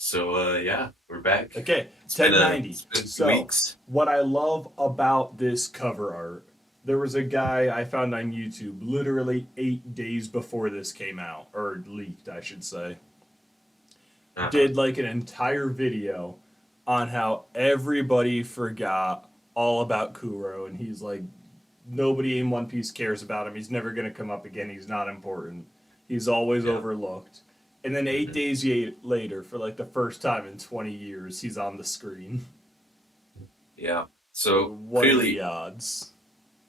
Yeah, we're back. Okay, It's been a 1090. it's been two So, weeks. what I love about this cover art, there was a guy I found on YouTube literally 8 days before this came out, or leaked, I should say. Uh-huh. Did like an entire video on how everybody forgot all about Kuro, and he's like, nobody in One Piece cares about him. He's never going to come up again. He's not important. He's always Yeah. overlooked. And then eight hmm days later, for like the first time in 20 years, he's on the screen. Yeah. Like, So what are the clearly odds?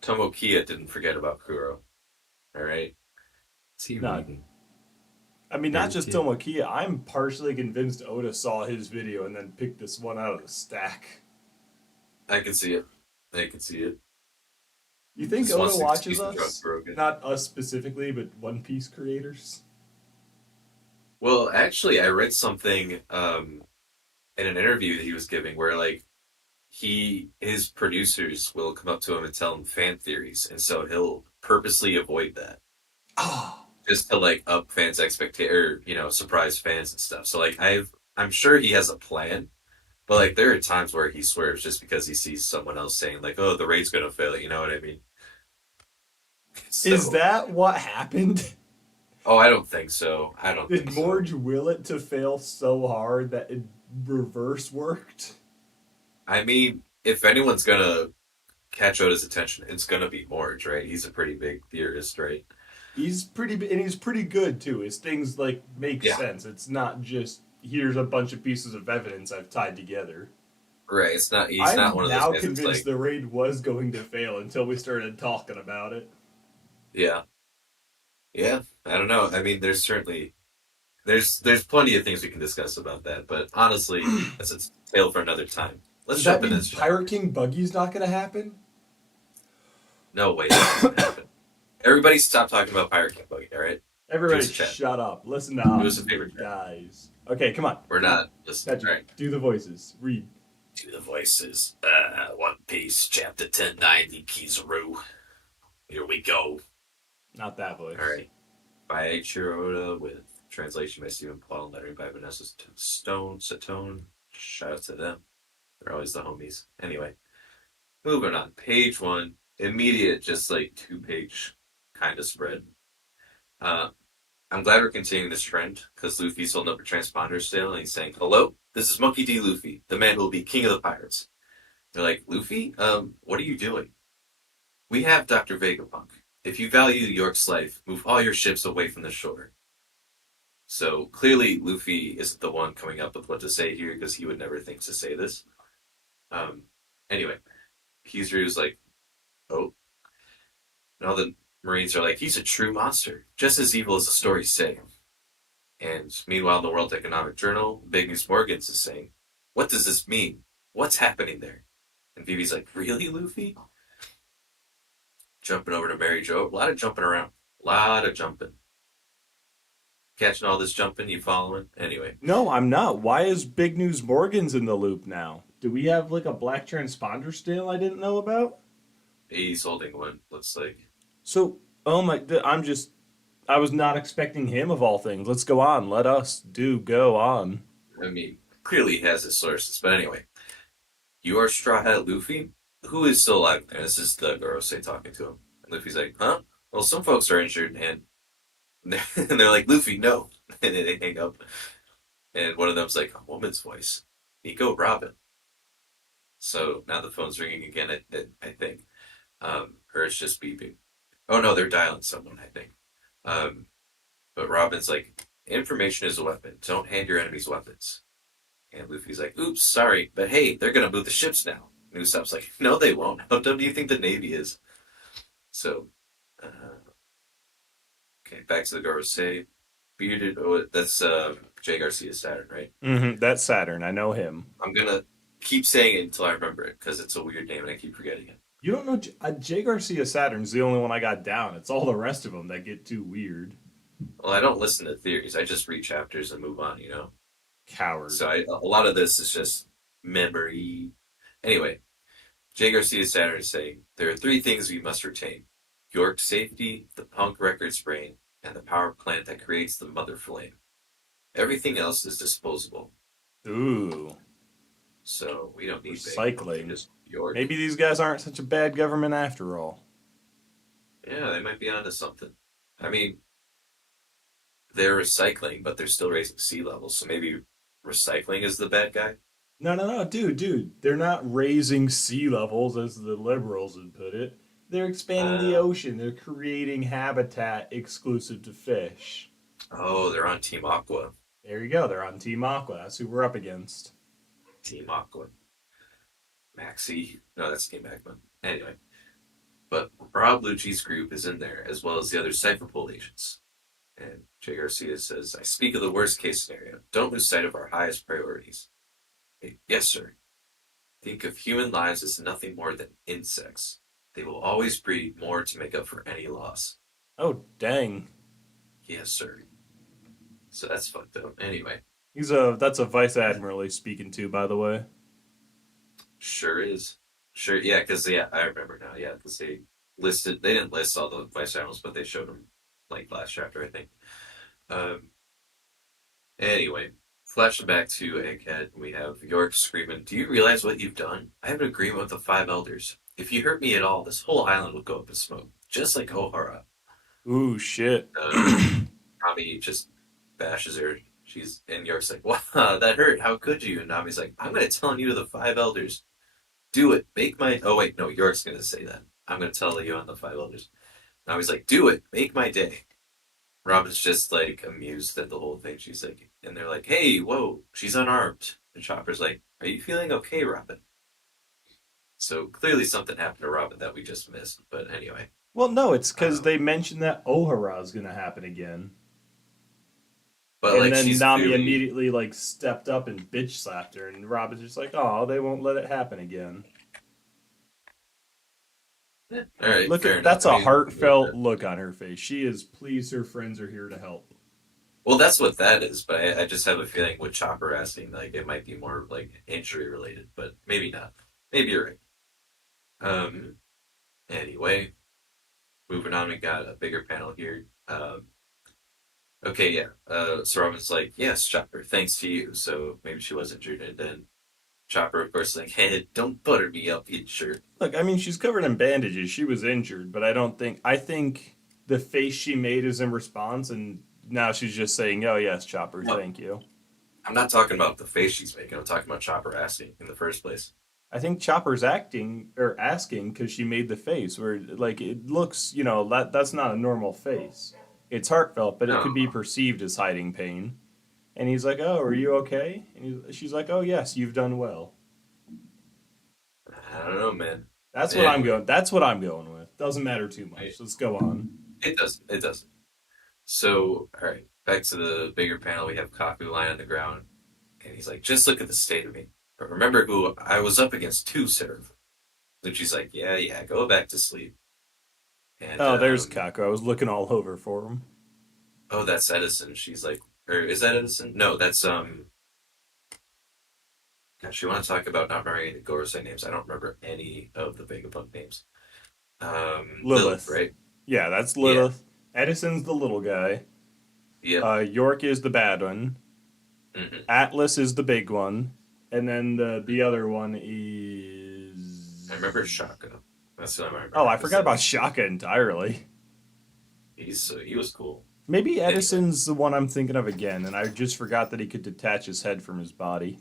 Tomokia didn't forget about Kuro. All right. Is he Not. reading? I mean, not Very just kid. Tomokia. I'm partially convinced Oda saw his video and then picked this one out of the stack. I can see it. I can see it. You think Just Oda wants to watches excuse the drug us? broken. Not us specifically, but One Piece creators? Well, actually, I read something in an interview that he was giving where like his producers will come up to him and tell him fan theories, and so he'll purposely avoid that. Oh, Just to like up fans' expectation, or surprise fans and stuff. So like I'm sure he has a plan, but like there are times where he swerves just because he sees someone else saying like, "Oh, the raid's gonna fail." You know what I mean? is So, that what happened? oh, I don't think so. I don't Did think so. Morge will it to fail so hard that it reverse worked? I mean, if anyone's gonna catch Oda's attention, it's gonna be Morge, right? He's a pretty big theorist, right? And he's pretty good too. His things like make Yeah, sense. It's not just here's a bunch of pieces of evidence I've tied together. right. It's not. He's not I'm one of those now guys that's convinced like, the raid was going to fail until we started talking about it. yeah, yeah. I don't know. I mean, there's plenty of things we can discuss about that, but honestly, that's a tale for another time. Let's Does that jump in mean this Pirate chapter. King Buggy's not going to happen? No way, that's not gonna happen. Everybody, stop talking about Pirate King Buggy. All right, do Everybody, us a chat. shut up. Listen to Do us, us a favor, chat. guys. Okay, come on, We're come on. not listening. All Patrick, right. do the voices. Read. To the voices. One Piece, chapter 1090, Kizaru. Here we go. Not that All voice. right. By Chiroda with translation by Stephen Paul and lettering by Vanessa Satone. Shout out to them. They're always the homies. Anyway, moving on. Page one. Immediate, just like 2 page kind of spread. Uh, I'm glad we're continuing this trend because Luffy's holding up a transponder still and he's saying, "Hello, this is Monkey D. Luffy, the man who will be king of the pirates." They're like, "Luffy, what are you doing? We have Dr. Vegapunk. If you value York's life, move all your ships away from the shore." So clearly, Luffy isn't the one coming up with what to say here because he would never think to say this. Um, anyway, Kizaru's like, "Oh," and all the Marines are like, "He's a true monster, just as evil as the stories say." And meanwhile, the World Economic Journal, Big News Morgans is saying, "What does this mean? What's happening there?" And Vivi's like, "Really, Luffy?" Jumping over to Mary Jo. A lot of jumping around. A lot of jumping. Catching all this jumping, you following? Anyway, No, I'm not. Why is Big News Morgan's in the loop now? Do we have like a black transponder still I didn't know about? he's holding one, looks like. So, oh my, I'm just, I was not expecting him of all things. Let's go on. Let us do go on. I mean, clearly he has his sources. But anyway, you are Straw Hat Luffy? Who is still alive there? This is the Gorosei talking to him. And Luffy's like, huh? Well, some folks are injured, and they're like, Luffy, no. And then they hang up. And one of them's like, a woman's voice. Nico Robin. So now the phone's ringing again, I think. Or it's just beeping. Oh no, they're dialing someone, I think. Um, but Robin's like, information is a weapon. Don't hand your enemies weapons. And Luffy's like, oops, sorry, but hey, they're gonna move the ships now. And Usopp's like, no, they won't. How dumb do you think the Navy is? So, uh, okay, back to the Gorosei. Bearded, oh, that's Jay Garcia Saturn, right? That's Saturn. I know him. I'm gonna keep saying it until I remember it because it's a weird name and I keep forgetting it. You don't know Jay Garcia Saturn's the only one I got down. It's all the rest of them that get too weird. Well, I don't listen to theories. I just read chapters and move on, Coward. So a lot of this is just memory. Anyway, Jay Garcia Saturn is saying there are three things we must retain: York's safety, the Punk Records brain, and the power plant that creates the mother flame. Everything else is disposable. Ooh, So we don't need Vegapunk, we recycling. just York. Maybe these guys aren't such a bad government after all. Yeah, they might be onto something. I mean, they're recycling, but they're still raising sea levels, so maybe recycling is the bad guy. No, no, no, dude. They're not raising sea levels as the liberals would put it. They're expanding the Uh, ocean. They're creating habitat exclusive to fish. oh, they're on Team Aqua. There you go. They're on Team Aqua. That's who we're up against. Team Aqua. Maxi. No, that's Team Magma. Anyway, but Rob Lucci's group is in there, as well as the other Cypherpole agents. And Jay Garcia says, I speak of the worst case scenario. Don't lose sight of our highest priorities. Yes, sir. Think of human lives as nothing more than insects. They will always breed more to make up for any loss. Oh, dang. Yes, sir. So that's fucked up. Anyway, That's a vice admiral he's speaking to, by the way. sure is. Sure, yeah, because, yeah, I remember now. Yeah, because they didn't list all the vice admirals, but they showed them, like, last chapter, I think. Um, Anyway, flashing back to Egghead, we have York screaming, Do you realize what you've done? I have an agreement with the five elders. If you hurt me at all, this whole island will go up in smoke, just like Ohara. Ooh, shit. Nami just bashes her. And York's like, Wow, that hurt. How could you? And Nami's like, I'm gonna tell you to the five elders. Do it. Make my oh wait, no, York's gonna say that. I'm gonna tell you on the five elders. Nami's like, do it. Make my day. Robin's just like amused at the whole thing. She's like, and they're like, hey, whoa, she's unarmed. And Chopper's like, are you feeling okay, Robin? So clearly something happened to Robin that we just missed. But anyway, Well, no, it's because um, they mentioned that Ohara is going to happen again. but And like then she's Nami clearly, immediately like stepped up and bitch slapped her, and Robin's just like, "Oh, they won't let it happen again." all right, Look fair at enough. that's I a mean, heartfelt look on her face. She is pleased her friends are here to help. well, that's what that is. But I just have a feeling with Chopper asking, like it might be more like injury related, but maybe not. Maybe you're right. Um. Anyway, moving on, we got a bigger panel here. Okay, yeah. So Robin's like, yes, Chopper, thanks to you. So maybe she was injured. And then Chopper, of course, is like, hey, don't butter me up, you jerk. Look, I mean, she's covered in bandages. She was injured, but I don't think I think the face she made is in response, and now she's just saying, "Oh yes, Chopper, What? thank you." I'm not talking about the face she's making. I'm talking about Chopper asking in the first place. I think Chopper's acting or asking because she made the face where like it looks, that's not a normal face. It's heartfelt, but it No, could be perceived as hiding pain. And he's like, "Oh, are you okay?" And she's like, "Oh yes, you've done well." I don't know, man. That's what I'm Anyway, going. That's what I'm going with. Doesn't matter too much. Let's go on. it doesn't. It doesn't. So, all right, back to the bigger panel. We have Kaku lying on the ground, and he's like, just look at the state of me. But remember who I was up against too, Serve. And she's like, yeah, yeah, go back to sleep. And Oh, there's Kako. I was looking all over for him. oh, that's Edison. She's like, or is that Edison? No, that's gosh, you want to talk about not remembering the Gorosei names? I don't remember any of the Vegapunk names. Lilith, Lilith. right? Yeah, that's Yeah. Lilith. Edison's the little guy. Yep. York is the bad one. Hmm. Atlas is the big one, and then the other one I remember is. Shaka. That's what I Oh, remember. I Because forgot about Shaka entirely. he was cool. Maybe Anyway, Edison's the one I'm thinking of again, and I just forgot that he could detach his head from his body.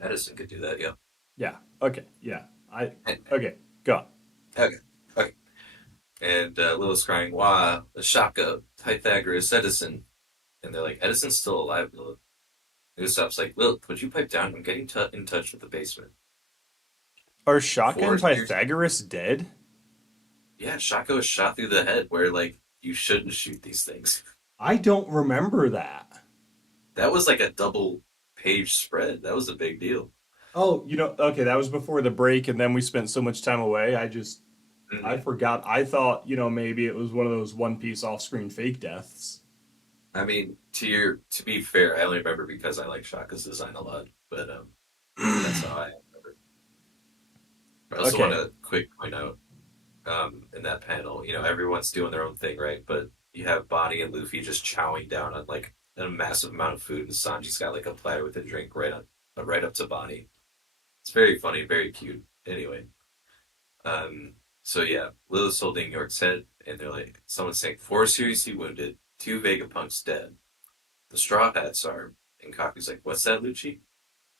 Edison could do that. Yeah. Yeah. Okay. Yeah. I. Okay. Go on. Okay. Okay. And Lilith's crying, "Wow, the Shaka, Pythagoras, Edison," and they're like, "Edison's still alive, Lilith." And Usopp's like, "Lilith, would you pipe down? I'm getting in touch with the basement." Are Shaka and 4 years. Pythagoras dead? Yeah, Shaka was shot through the head where like you shouldn't shoot these things. I don't remember that. That was like a double page spread. That was a big deal. Oh, okay, that was before the break, and then we spent so much time away. I Hmm. forgot. I thought, maybe it was one of those One Piece off-screen fake deaths. I mean, to be fair, I only remember because I like Shaka's design a lot, but that's how I remember. I also want Okay. to quick point out in that panel, everyone's doing their own thing, right? But you have Bonnie and Luffy just chowing down on like and a massive amount of food, and Sanji's got like a platter with a drink right up to Bonnie. It's very funny, very cute. Anyway, so yeah, Lilith's holding York's head, and they're like, someone's saying, four seriously wounded, two Vegapunks dead. The Straw Hats are, and Kaku's like, what's that, Lucci?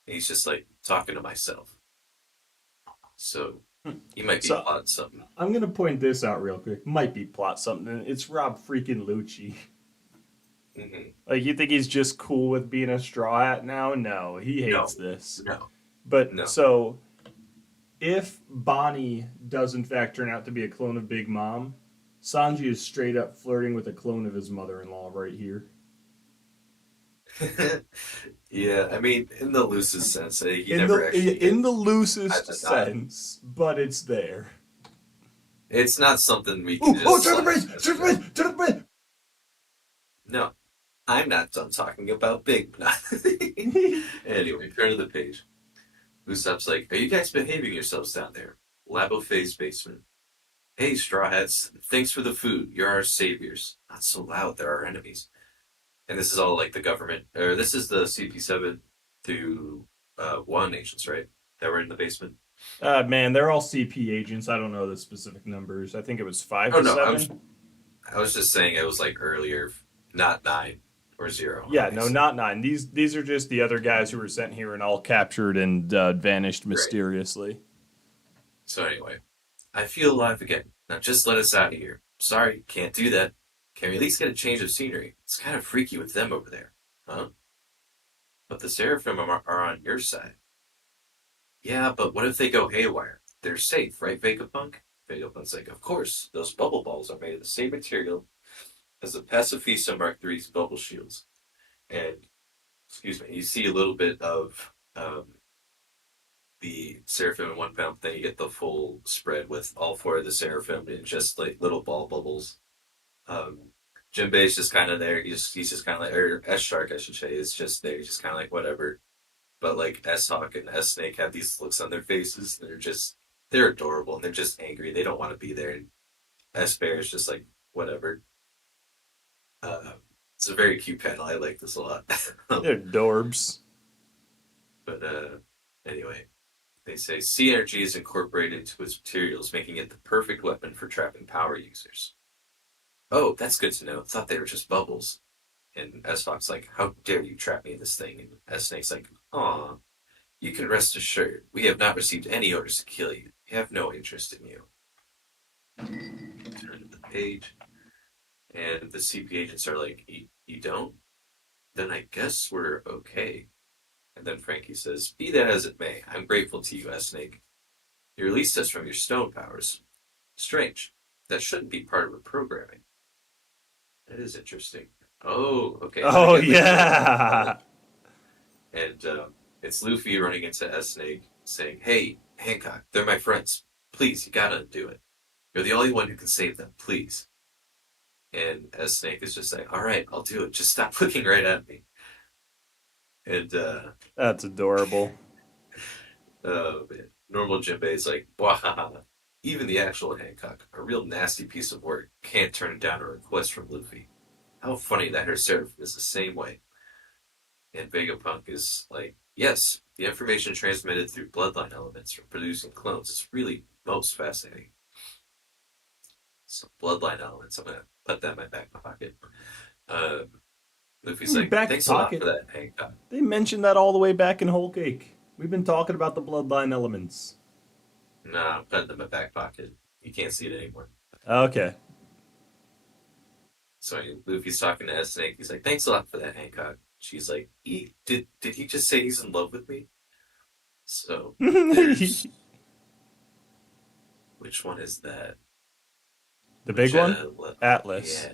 And he's just like, talking to myself. So he might be So plotting something. I'm gonna point this out real quick. Might be plot something. It's Rob freaking Lucci. Hmm. Like you think he's just cool with being a straw hat now? No, he hates No, this. no, But no. so if Bonnie does in fact turn out to be a clone of Big Mom, Sanji is straight up flirting with a clone of his mother-in-law right here. Yeah, I mean, in the loosest sense, he In never the actually in the had loosest the nod. sense, but it's there. It's not something we can Oh, oh, just turn the slap bridge! as Turn the fact. bridge! Turn the bridge! No, I'm not done talking about Big Nut. Anyway, turn to the page. Usopp's like, are you guys behaving yourselves down there? Labo Face basement. Hey, Straw Hats, thanks for the food. You're our saviors. Not so loud, they're our enemies. And this is all like the government, or this is the CP7 through 1 agents, right? That were in the basement. Man, they're all CP agents. I don't know the specific numbers. I think it was five Oh to no, seven. I was just saying it was like earlier, not 9 or 0, Yeah, no, obviously. not nine. These are just the other guys who were sent here and all captured and vanished Right. mysteriously. So anyway, I feel alive again. Now just let us out of here. Sorry, can't do that. Can we at least get a change of scenery? It's kind of freaky with them over there. Huh? But the Seraphim are on your side. Yeah, but what if they go haywire? They're safe, right, Vegapunk? Vegapunk's like, of course. Those bubble balls are made of the same material as the Pacifista Mark III's bubble shields. And, excuse me, you see a little bit of the Seraphim in one panel, then you get the full spread with all four of the Seraphim in just like little ball bubbles. Um, Jinbei's just kind of there. He's just kind of like, or S Shark, I should say, is just there. He's just kind of like whatever. But like S Hawk and S Snake have these looks on their faces. They're adorable and they're just angry. They don't want to be there. And S Bear is just like whatever. Uh, it's a very cute panel. I like this a lot. They're dorbs. But anyway, they say sea energy is incorporated into its materials, making it the perfect weapon for trapping power users. Oh, that's good to know. Thought they were just bubbles. And S Fox like, how dare you trap me in this thing? And S Snake's like, aw, you can rest assured, we have not received any orders to kill you. We have no interest in you. Turn to the page, and the CP agents are like, you don't? Then I guess we're okay. And then Frankie says, be that as it may, I'm grateful to you, S Snake. You released us from your stone powers. Strange. That shouldn't be part of our programming. That is interesting. Oh, okay. I Oh get like the yeah. villain. And it's Luffy running into S Snake saying, hey, Hancock, they're my friends. Please, you gotta do it. You're the only one who can save them, please. And S Snake is just like, all right, I'll do it. Just stop looking right at me. And That's adorable. man. Normal Jinbei is like, wahaha. Even the actual Hancock, a real nasty piece of work, can't turn down a request from Luffy. How funny that her seraph is the same way. And Vegapunk is like, yes, the information transmitted through bloodline elements from producing clones is really most fascinating. So bloodline elements, I'm gonna put that in my back pocket. Um, Luffy's Your like, back thanks a lot for pocket. that, Hancock. They mentioned that all the way back in Whole Cake. We've been talking about the bloodline elements. Nah, I'm putting it in my back pocket. You can't see it anymore. Okay. So Luffy's talking to S Snake. He's like, thanks a lot for that, Hancock. She's like, did he just say he's in love with me? So The there's which one is that? big one? Atlas.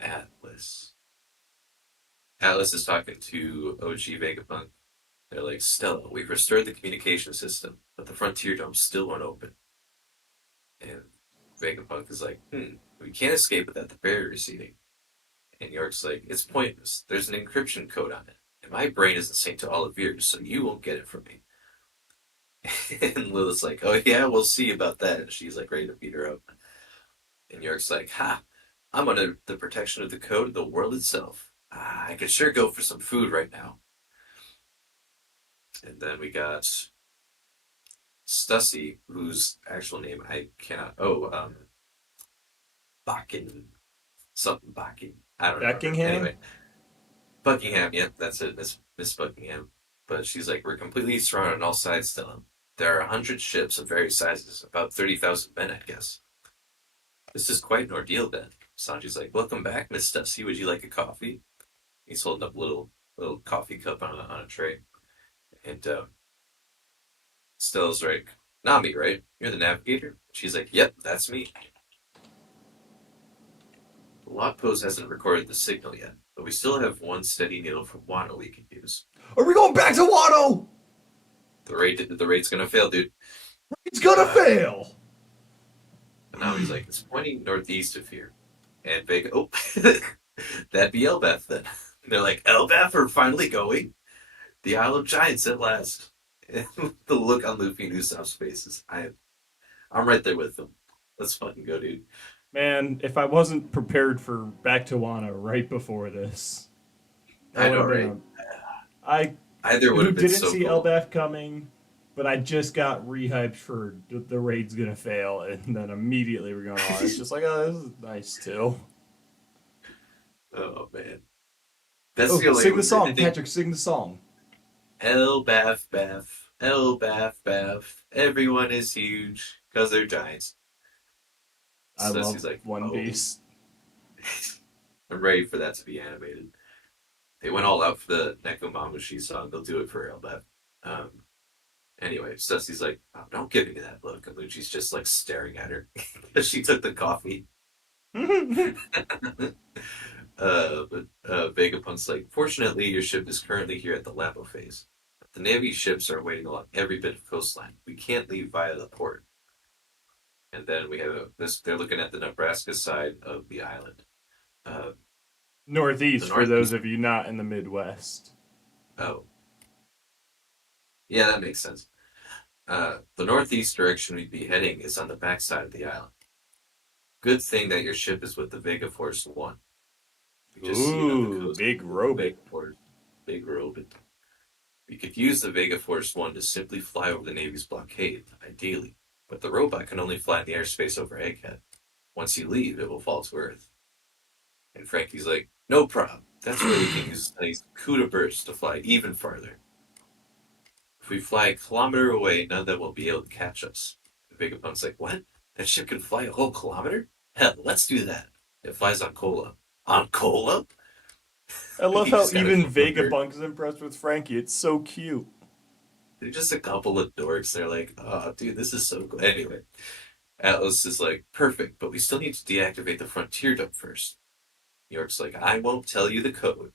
Yeah, Atlas. Atlas is talking to OG Vegapunk. They're like, Stella, we've restored the communication system, but the frontier dome still won't open. And Vegapunk is like, we can't escape without the barrier receding. And York's like, it's pointless. There's an encryption code on it. And my brain isn't synced to all of yours, so you won't get it from me. And Lilith's like, oh yeah, we'll see about that. And she's like ready to beat her up. And York's like, ha, I'm under the protection of the code of the world itself. I could sure go for some food right now. And then we got Stussy, whose actual name I cannot. Oh, Bakken, something Bakken. I don't remember. Beckingham? Anyway, Buckingham. Yep, that's it, Miss Buckingham. But she's like, we're completely surrounded on all sides still. There are 100 ships of various sizes, about 30,000 men, I guess. This is quite an ordeal then. Sanji's like, welcome back, Miss Stussy. Would you like a coffee? He's holding up a little coffee cup on a tray. And Stella's like, Nami, right? You're the navigator? She's like, yep, that's me. The log post hasn't recorded the signal yet, but we still have one steady needle from Wano we can use. Are we going back to Wano? The rate's gonna fail, dude. It's gonna Uh, fail. but Nami's like, it's pointing northeast of here. And Vega, oh, that'd be Elbaf then. And they're like, Elbaf are finally going? The Isle of Giants at last. And the look on Luffy and Usopp's faces. I'm right there with them. Let's fucking go, dude. Man, if I wasn't prepared for back to Wano right before this, that I would know, have been right? a, I Either would who have been didn't so see cool. Elbaf coming, but I just got rehyped for the raid's gonna fail, and then immediately we're going on. It's just like, oh, this is nice too. Oh man, that's Oh, the only sing the I song, think. Patrick. Sing the song. El Bath Bath, El Bath Bath. Everyone is huge because they're giants. I Ceci's love like, One oh, Piece. I'm ready for that to be animated. They went all out for the Nekomamushi song. They'll do it for El Bath. Um, anyway, Ceci's like, oh, don't give me that look. And Lucci's just like staring at her because she took the coffee. But Vegapunk's like, fortunately, your ship is currently here at the Lapo phase. The Navy ships are waiting along every bit of coastline. We can't leave via the port. And then we have this. They're looking at the Nebraska side of the island. Uh, the Northeast for those northeast. of you not in the Midwest. Oh, yeah, that makes sense. The northeast direction we'd be heading is on the backside of the island. Good thing that your ship is with the Vega Force One. We just see it on the Ooh, coast big of the robot. Vega Force. Big robot. We could use the Vega Force 1 to simply fly over the Navy's blockade, ideally, but the robot can only fly in the airspace over Egghead. Once you leave, it will fall to Earth. And Frankie's like, no problem. That's where we can use a CUDA burst to fly even farther. If we fly a kilometer away, none of them will be able to catch us. And Vegapunk's like, what? That ship can fly a whole kilometer? Hell, let's do that. It flies on Cola. On Cola? I love He how just got a even couple of nerds. Vegapunk is impressed with Frankie. It's so cute. They're just a couple of dorks. They're like, oh, dude, this is so cool. Anyway, Atlas is like, perfect, but we still need to deactivate the frontier dump first. New York's like, I won't tell you the code.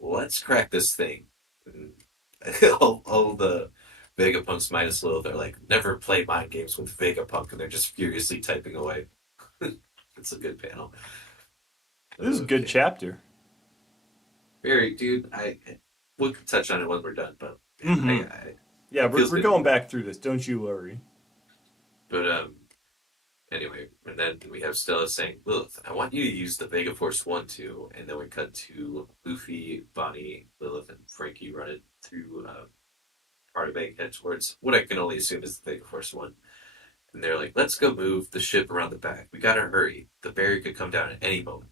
Let's crack this thing. And all the Vegapunks minus Lil, they're like, never play mind games with Vegapunk, and they're just furiously typing away. It's a good panel. This is a good Okay. chapter. Very, dude, we'll touch on it when we're done, but man, Mm-hmm. Yeah, it feels we're good to be going back. back through this. Don't you worry. But anyway, and then we have Stella saying, Lilith, I want you to use the Vega Force 1 2. And then we cut to Luffy, Bonnie, Lilith, and Frankie running through part of Egghead towards what I can only assume is the Vega Force 1. And they're like, let's go move the ship around the back. We gotta hurry. The barrier could come down at any moment.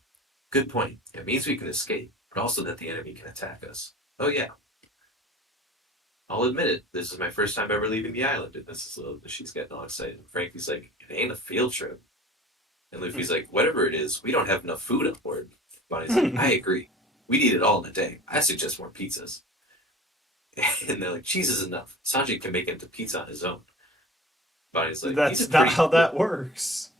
Good point. It means we can escape, but also that the enemy can attack us. Oh, yeah. I'll admit it. This is my first time ever leaving the island. And this is Lilith. She's getting all excited. And Frankie's like, it ain't a field trip. And Luffy's like, whatever it is, we don't have enough food on board. Bonnie's like, I agree. We'd eat it all in a day. I suggest more pizzas. And they're like, cheese is enough. Sanji can make into pizza on his own. Bonnie's like, he's a That's not pretty how cool. that works.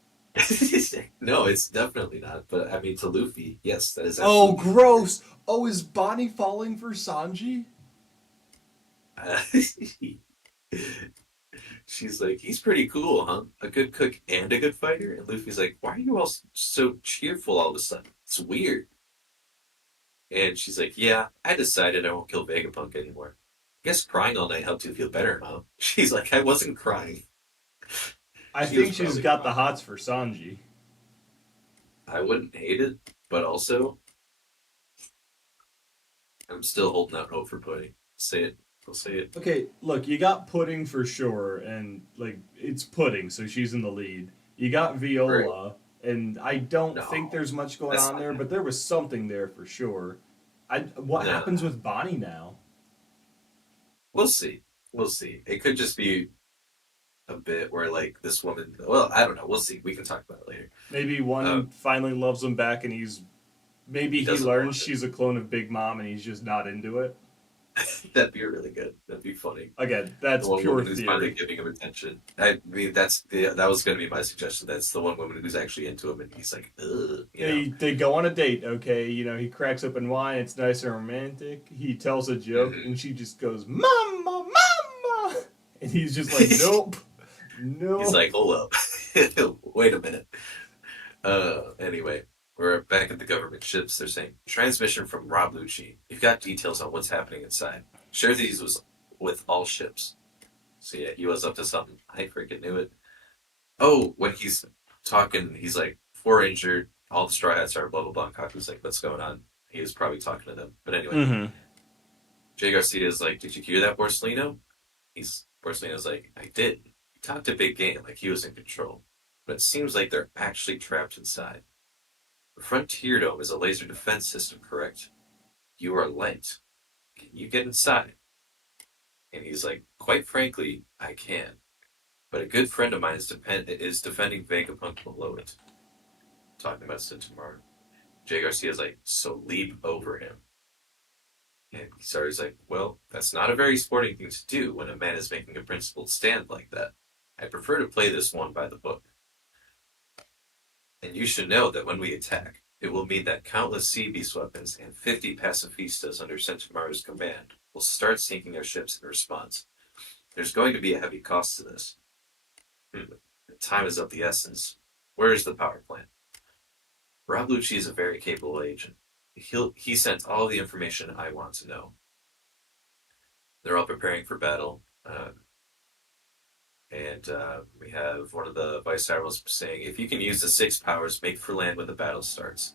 No, it's definitely not. But I mean, to Luffy, yes, that is Oh, absolutely true. gross. Oh, is Bonnie falling for Sanji? Uh, she's like, he's pretty cool, huh? A good cook and a good fighter. And Luffy's like, why are you all so cheerful all of a sudden? It's weird. And she's like, yeah, I decided I won't kill Vegapunk anymore. Guess crying all night helped you feel better, Mom. She's like, I wasn't crying. I She was think she's probably got the crying. hots for Sanji. I wouldn't hate it, but also, I'm still holding out hope for Pudding. Say it. We'll say it. Okay, look, you got Pudding for sure, and like it's Pudding, so she's in the lead. You got Right. Viola, and I don't think No, there's much going that's on not there, but happening. there was something there for sure. What No, happens with Bonnie now? we'll see. We'll see. It could just be a bit where like this woman. Well, I don't know. We'll see. We can talk about it later. Maybe Uh, one finally loves him back, and he's maybe he he doesn't learns want it. she's a clone of Big Mom, and he's just not into it. That'd be really good. That'd be funny. Again, The that's one pure woman who's finally theory. giving him attention. I mean, that was going to be my suggestion. That's the one woman who's actually into him, and he's like, ugh, you know. They go on a date, okay? You know, he cracks open wine, it's nice and romantic. He tells a joke, Hmm. and she just goes, Mama, Mama! And he's just like, Nope, He's no. like, hold up, wait a minute. Anyway, we're back at the government ships. They're saying transmission from Rob Lucci. You've got details on what's happening inside. Share these with all ships. So yeah, he was up to something. I freaking knew it. Oh, when he's talking, he's like, four injured, all the Straw Hats are blah blah blah. Kaku's like, what's going on? He was probably talking to them. But anyway, Mm-hmm. Jay Garcia is like, did you hear that, Borsellino? Borsellino's like, I did. He talked a big game, like he was in control. But it seems like they're actually trapped inside. The Frontier Dome is a laser defense system, correct? You are light. Can you get inside? And he's like, quite frankly, I can. But a good friend of mine is defending Vegapunk below it. Talking about Sentomaru. Jay Garcia's like, so leap over him. And Kisari's like, well, that's not a very sporting thing to do when a man is making a principled stand like that. I prefer to play this one by the book. And you should know that when we attack, it will mean that countless sea beast weapons and 50 pacifistas under Sentomaru's command will start sinking our ships in response. There's going to be a heavy cost to this. Time is of the essence. Where is the power plant? Rob Lucci is a very capable agent. He sent all the information I want to know. They're all preparing for battle. And we have one of the vice admirals saying, if you can use the six powers, make for land when the battle starts.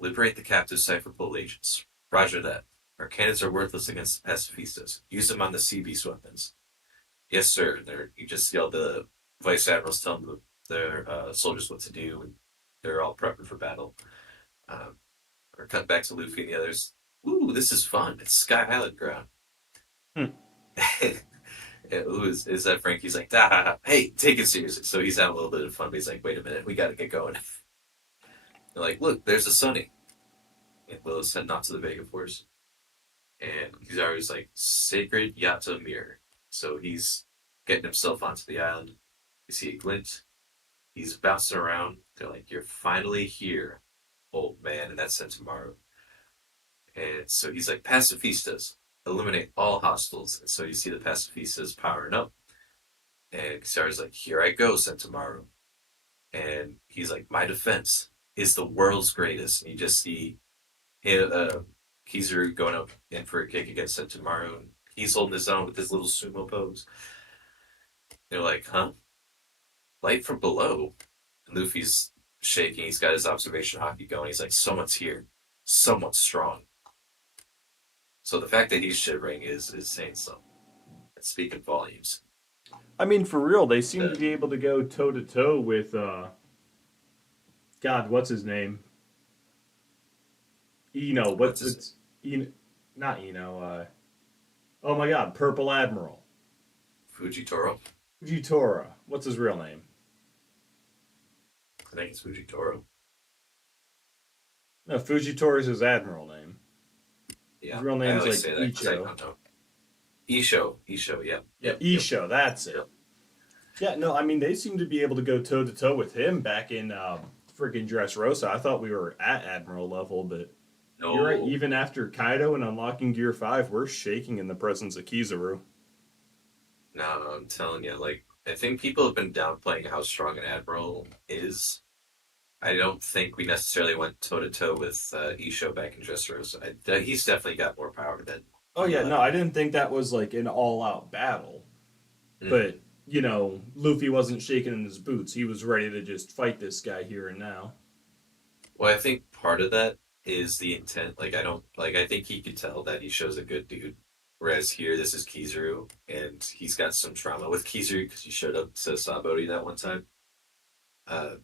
Liberate the captive Cypherpole agents. Roger that. Our cannons are worthless against the pacifistas. Use them on the sea beast weapons. Yes, sir. You just yelled the vice admirals telling their soldiers what to do, and they're all prepping for battle. Um, we're cut back to Luffy and the others. Ooh, this is fun. It's Sky Island ground. Hmm. Who is that Frank? He's like, ah, hey, take it seriously. So he's having a little bit of fun, but he's like, wait a minute, we got to get going. They're like, look, there's a Sunny. And Willis said not to the Vega Force. And he's always like, sacred Yata mirror. So he's getting himself onto the island. You see a glint. He's bouncing around. They're like, you're finally here, old man. And that's Sentomaru. And so he's like, pacifistas, eliminate all hostiles. And so you see the pacifistas powering up. And Kisari's like, here I go, Sentomaru. And he's like, my defense is the world's greatest. And you just see him, Kizaru going up in for a kick against Sentomaru. And he's holding his own with his little sumo pose. They're like, huh? Light from below. And Luffy's shaking. He's got his observation hockey going. He's like, someone's here. Someone's strong. So the fact that he's shivering is saying something. It's speaking volumes. I mean, for real, they seem Uh, to be able to go toe to toe with, God, what's his name? Eno. what's his What's Eno? Not Eno. Oh my God, Purple Admiral. Fujitoro? Fujitora. What's his real name? I think it's Fujitoro. No, Fujitora's his admiral name. His Yeah, real I name's always like say that because I Icho. don't know. Isho, Yeah, yep, Isho, that's it. yep. Yeah, no, I mean, they seem to be able to go toe to toe with him back in freaking Dressrosa. I thought we were at Admiral level, but you're right. No, Even after Kaido and unlocking Gear 5, we're shaking in the presence of Kizaru. no, I'm telling you, like, I think people have been downplaying how strong an admiral is. I don't think we necessarily went toe to toe with Isho back in Dressrosa. He's definitely got more power than Oh, yeah, no, I Admiral. didn't think that was like an all out battle. Mm. But, you know, Luffy wasn't shaking in his boots. He was ready to just fight this guy here and now. Well, I think part of that is the intent. Like I don't like. I think he could tell that he shows a good dude. Whereas here, this is Kizaru, and he's got some trauma with Kizaru because he showed up to Sabori that one time. Uh,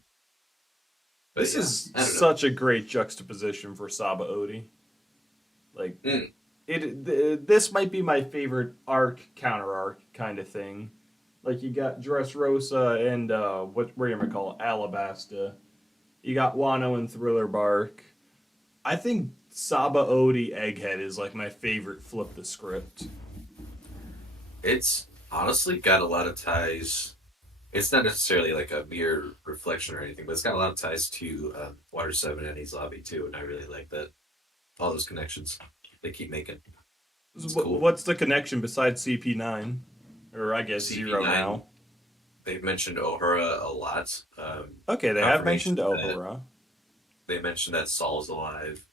but This yeah, is I don't know. such a great juxtaposition for Saba Odi. Like Mm, this might be my favorite arc counter arc kind of thing. Like you got Dressrosa and what you might call it, Alabasta. You got Wano and Thriller Bark. I think Saba Odi Egghead is like my favorite flip the script. it's honestly got a lot of ties. It's not necessarily like a mere reflection or anything, but it's got a lot of ties to Water Seven and Eddie's Lobby too, and I really like that. All those connections they keep making. It's cool. What's the connection besides CP9? Or I guess Zero CP9, now. they've mentioned Ohura a lot. Okay, they have Confirmation mentioned that Obara. they mentioned that Saul's alive.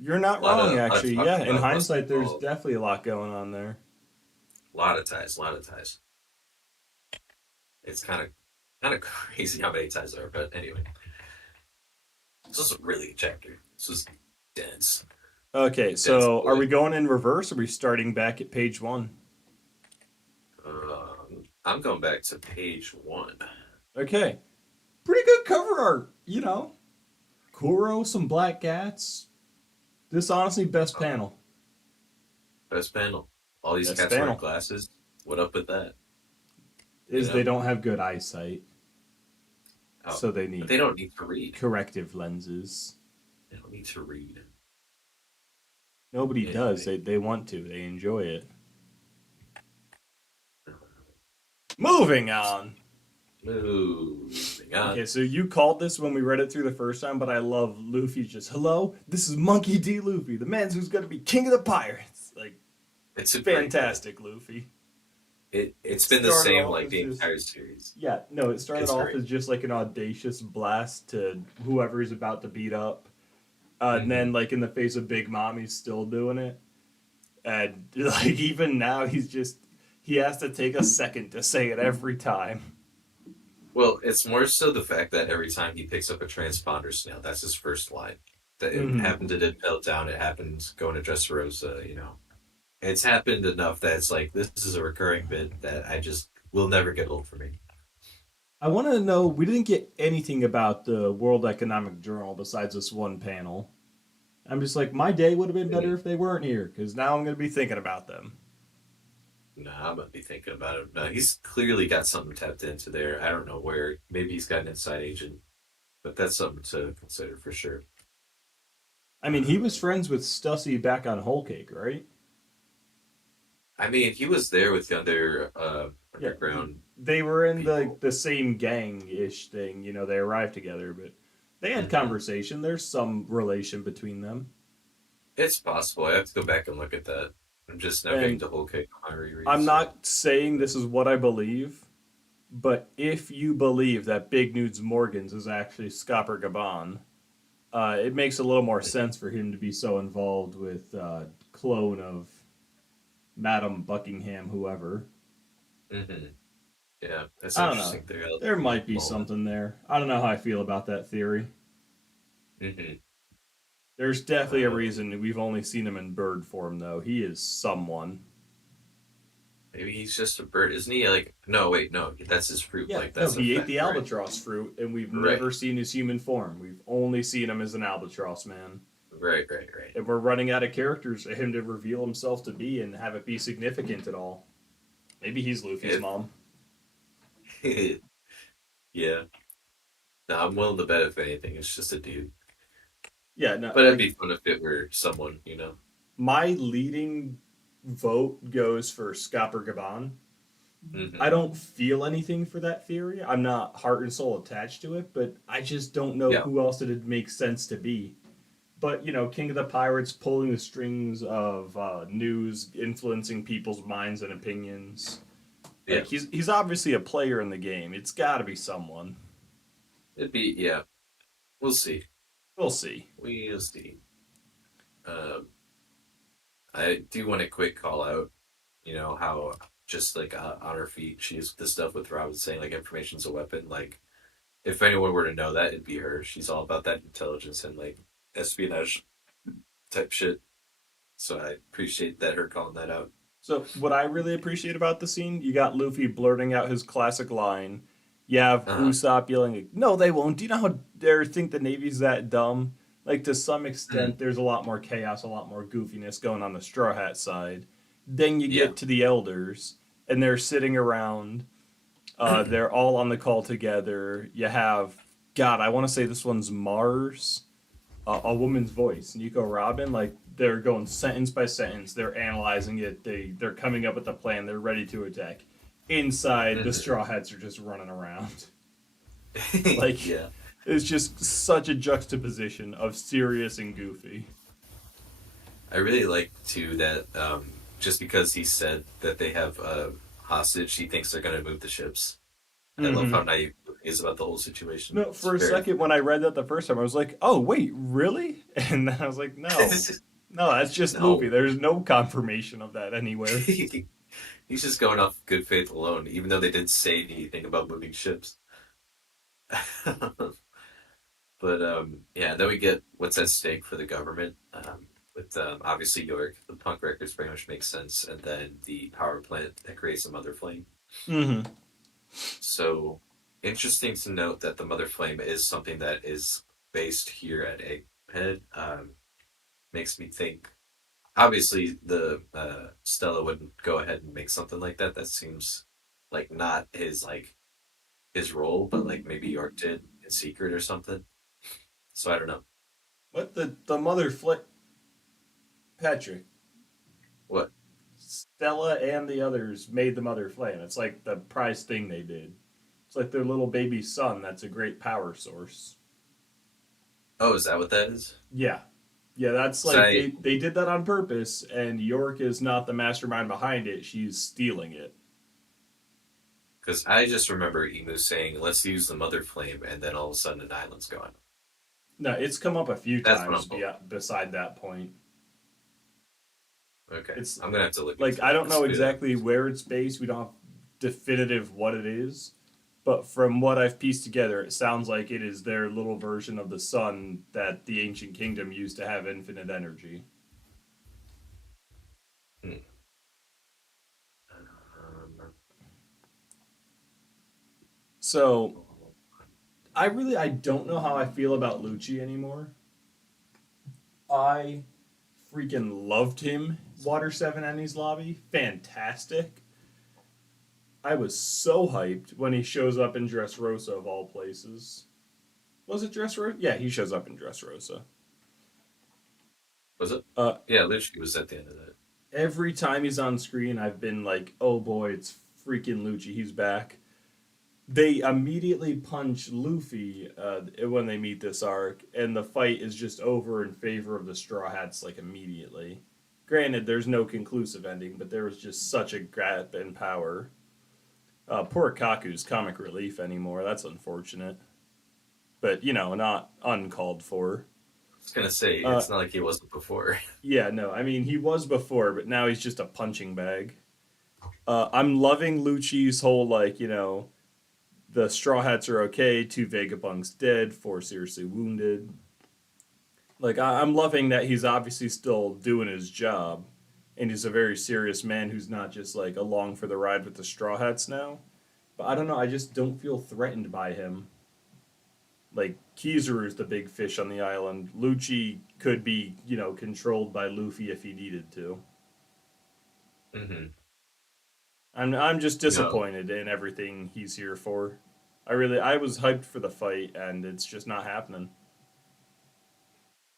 You're not A lot wrong, of actually. talk Yeah, in about Rusty hindsight, there's Saul. definitely a lot going on there. A lot of ties. A lot of ties. It's kind of crazy how many ties there are. But anyway, this was a really good chapter. This was dense, Okay, dense so are boy. we going in reverse or are we starting back at page one? I'm going back to page one. Okay, pretty good cover art, you know. Kuro, some black cats. This honestly best Oh, panel. best panel. All these Best cats wearing panel glasses. What up with that? You is they know? don't have good eyesight, Oh, so they but need they don't need to read. corrective lenses. They don't need to read. Nobody does. Anyway, They want to. They enjoy it. Moving on. moving on. Okay, so you called this when we read it through the first time, but I love Luffy just, hello, this is Monkey D. Luffy, the man who's going to be king of the pirates. Like, It's a great line. fantastic, Luffy. It's been the Started same off like as the just, entire series. yeah, no, it started It's off great. as just like an audacious blast to whoever he's about to beat up. And Hmm. then, like, in the face of Big Mom, he's still doing it. And, like, even now, he has to take a second to say it every time. Well, it's more so the fact that every time he picks up a transponder snail, that's his first line. That it Mm-hmm. happened to Pelt Down, it happened going to Dressrosa, you know. It's happened enough that it's like this is a recurring bit that I just will never get old for me. I want to know, we didn't get anything about the World Economic Journal besides this one panel. I'm just like, my day would have been better Really? if they weren't here, because now I'm going to be thinking about them. Nah, I'm gonna be thinking about it. No, he's clearly got something tapped into there. I don't know where. Maybe he's got an inside agent, but that's something to consider for sure. I mean, he was Um, friends with Stussy back on Whole Cake, right? I mean, he was there with the other Yeah, underground they were in people. the same gang ish thing. You know, they arrived together, but they had Hmm. conversation. There's some relation between them. It's possible. I have to go back and look at that. I'm just now getting And to whole cake on my reread. I'm So not saying this is what I believe, but if you believe that Big Nudes Morgans is actually Scopper Gaban, it makes a little more sense for him to be so involved with clone of Madam Buckingham, whoever. hmm, yeah, that's I an don't know. interesting theory. I'll There keep might be mulling. something there. I don't know how I feel about that theory. Hmm. There's definitely a Uh, reason we've only seen him in bird form, though. He is someone. maybe he's just a bird, isn't he? Like, no, wait, no, that's his fruit. Yeah, Like, no, that's a he ate fact, the right? albatross fruit, and we've Right, never seen his human form. We've only seen him as an albatross man. right, right, right. And we're running out of characters for him to reveal himself to be and have it be significant at all. Maybe he's Luffy's If mom. yeah, no, I'm willing to bet if anything, it's just a dude. Yeah, no, But it'd like be fun if it were someone, you know. my leading vote goes for Scopper Gaban. I Hmm. don't feel anything for that theory. I'm not heart and soul attached to it, but I just don't know Yeah, who else it'd make sense to be. But you know, King of the Pirates pulling the strings of news, influencing people's minds and opinions. yeah, Like he's obviously a player in the game. It's got to be someone. it'd be yeah. We'll see. We'll see. We'll see. Um, I do want to quick call out, you know, how just like on her feet, she's the stuff with Robin saying like information's a weapon. Like, if anyone were to know that, it'd be her. She's all about that intelligence and like espionage type shit. So I appreciate that her calling that out. So what I really appreciate about the scene, you got Luffy blurting out his classic line. You have Uh, Usopp yelling, "No, they won't." Do you know how dare think the Navy's that dumb? Like to some extent, mm, there's a lot more chaos, a lot more goofiness going on the Straw Hat side. Then you yeah. get to the elders, and they're sitting around. They're all on the call together. You have God. I want to say this one's Mars, a woman's voice, Nico Robin. Like they're going sentence by sentence. They're analyzing it. They're coming up with a plan. They're ready to attack. Inside, the Mhm. Straw Hats are just running around. Like Yeah. it's just such a juxtaposition of serious and goofy. I really like too that just because he said that they have a hostage, he thinks they're going to move the ships. I love how Mm-hmm. naive he is about the whole situation. No, It's for a very second when I read that the first time, I was like, "Oh wait, really?" And then I was like, "No, no, that's just Luffy. no. There's no confirmation of that anywhere." He's just going off good faith alone, even though they didn't say anything about moving ships. But yeah, then we get what's at stake for the government. With obviously York, the punk records pretty much make sense, and then the power plant that creates the mother flame. Mm-hmm. So interesting to note that the mother flame is something that is based here at Egghead. Makes me think. Obviously, the Stella wouldn't go ahead and make something like that. That seems like not his role, but like maybe York did in secret or something. So I don't know. What the mother flip Patrick? What? Stella and the others made the mother flame. It's like the prize thing they did. It's like their little baby son. That's a great power source. Oh, is that what that is? Yeah, yeah. That's So like I, they did that on purpose. And York is not the mastermind behind it. She's stealing it. because I just remember Emu saying, "Let's use the mother flame," and then all of a sudden an island's gone. No, it's come up a few That's what times I'm hoping. beside that point. Okay, It's I'm gonna have to look like into I that don't know because exactly where it's based. We don't have definitive what it is, but from what I've pieced together, it sounds like it is their little version of the sun that the ancient kingdom used to have infinite energy. hmm, So I don't know how I feel about Lucci anymore. I freaking loved him. Water Seven Ennies lobby, fantastic. I was so hyped when he shows up in Dressrosa of all places. Was it Dressrosa? Yeah, he shows up in Dressrosa. was it? Uh, Yeah, Luchi was at the end of that. every time he's on screen, I've been like, "Oh boy, it's freaking Lucci. He's back." They immediately punch Luffy when they meet this arc, and the fight is just over in favor of the Straw Hats like immediately. Granted, there's no conclusive ending, but there was just such a gap in power. Poor Kaku's comic relief anymore. That's unfortunate, but not uncalled for. I was gonna say Uh, it's not like he wasn't before. yeah, no, I mean he was before, but now he's just a punching bag. I'm loving Lucci's whole the Straw Hats are okay, two Vegabunks dead, four seriously wounded. Like I'm loving that he's obviously still doing his job, and he's a very serious man who's not just like along for the ride with the Straw Hats now. But I don't know, I just don't feel threatened by him. Like Kizaru's the big fish on the island. Lucci could be, controlled by Luffy if he needed to. hmm I'm just No, disappointed in everything he's here for. I was hyped for the fight and it's just not happening.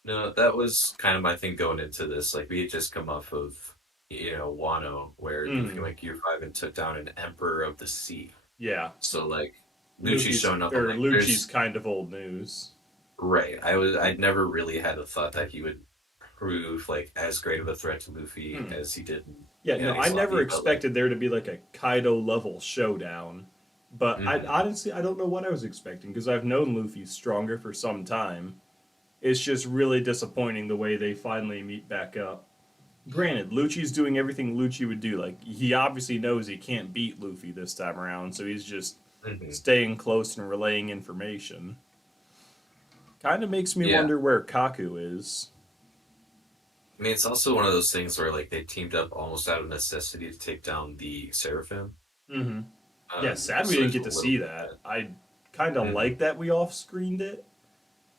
no, that was kind of my thing going into this. Like we had just come off of, Wano, where Luffy Mm, went Gear 5 and took down an Emperor of the Sea. yeah. So like Lucci's showing up. I'm like, Lucci's there's kind of old news. right. I'd never really had a thought that he would prove like as great of a threat to Luffy Hmm. as he did Yeah, in no, I Enies never Lobby, but like, expected there to be like a Kaido level showdown. But I mhm, honestly I don't know what I was expecting because I've known Luffy stronger for some time. It's just really disappointing the way they finally meet back up. Granted, Lucci's doing everything Lucci would do. Like he obviously knows he can't beat Luffy this time around, so he's just mhm. staying close and relaying information. Kind of makes me Yeah. wonder where Kaku is. I mean, it's also one of those things where like they teamed up almost out of necessity to take down the Seraphim. Mm-hmm. Yeah, sad we So didn't there's a get to little see bit of that. that. I kind of Hmm. like that we off screened it,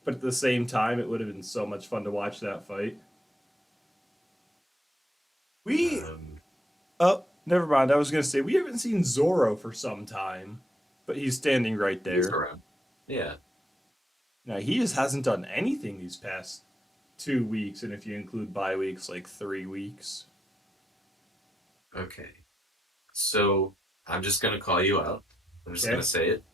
but at the same time, it would have been so much fun to watch that fight. We Um, Oh, never mind. I was gonna say we haven't seen Zoro for some time, but he's standing right he's there. around. Yeah. Now he just hasn't done anything these past 2 weeks, and if you include bye weeks, like 3 weeks. Okay. So I'm just gonna call you out. I'm just gonna Okay. say it.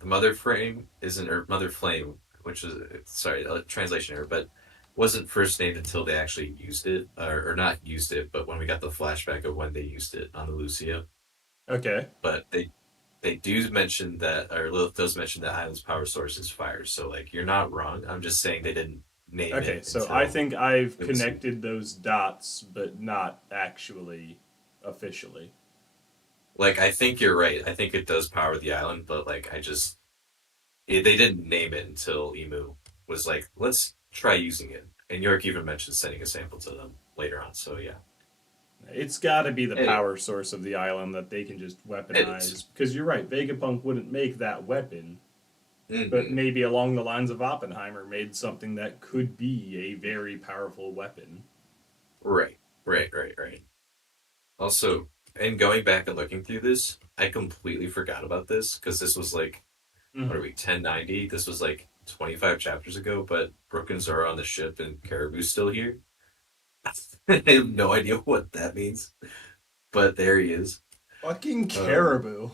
The mother frame isn't, or mother flame, which is sorry, a translation error, but wasn't first named until they actually used it, or not used it, but when we got the flashback of when they used it on the Lucia. Okay. But they do mention that, or Lilith does mention that Island's power source is fire. So like you're not wrong. I'm just saying they didn't name Okay. it So I until think I've it was used. connected those dots, but not actually officially. Like I think you're right. I think it does power the island, but like they didn't name it until Emu was like, let's try using it. And York even mentioned sending a sample to them later on. So yeah, It's got to be the anyway, power source of the island that they can just it is. weaponize. Because you're right, Vegapunk wouldn't make that weapon, but Mm-hmm. maybe along the lines of Oppenheimer made something that could be a very powerful weapon. Right, right. Also, and going back and looking through this, I completely forgot about this because this was like, what are Mm-hmm. we, 1090? This was like 25 chapters ago, but Brook and Zora on the ship and Caribou's still here. I have no idea what that means, but there he is. Fucking Um, Caribou.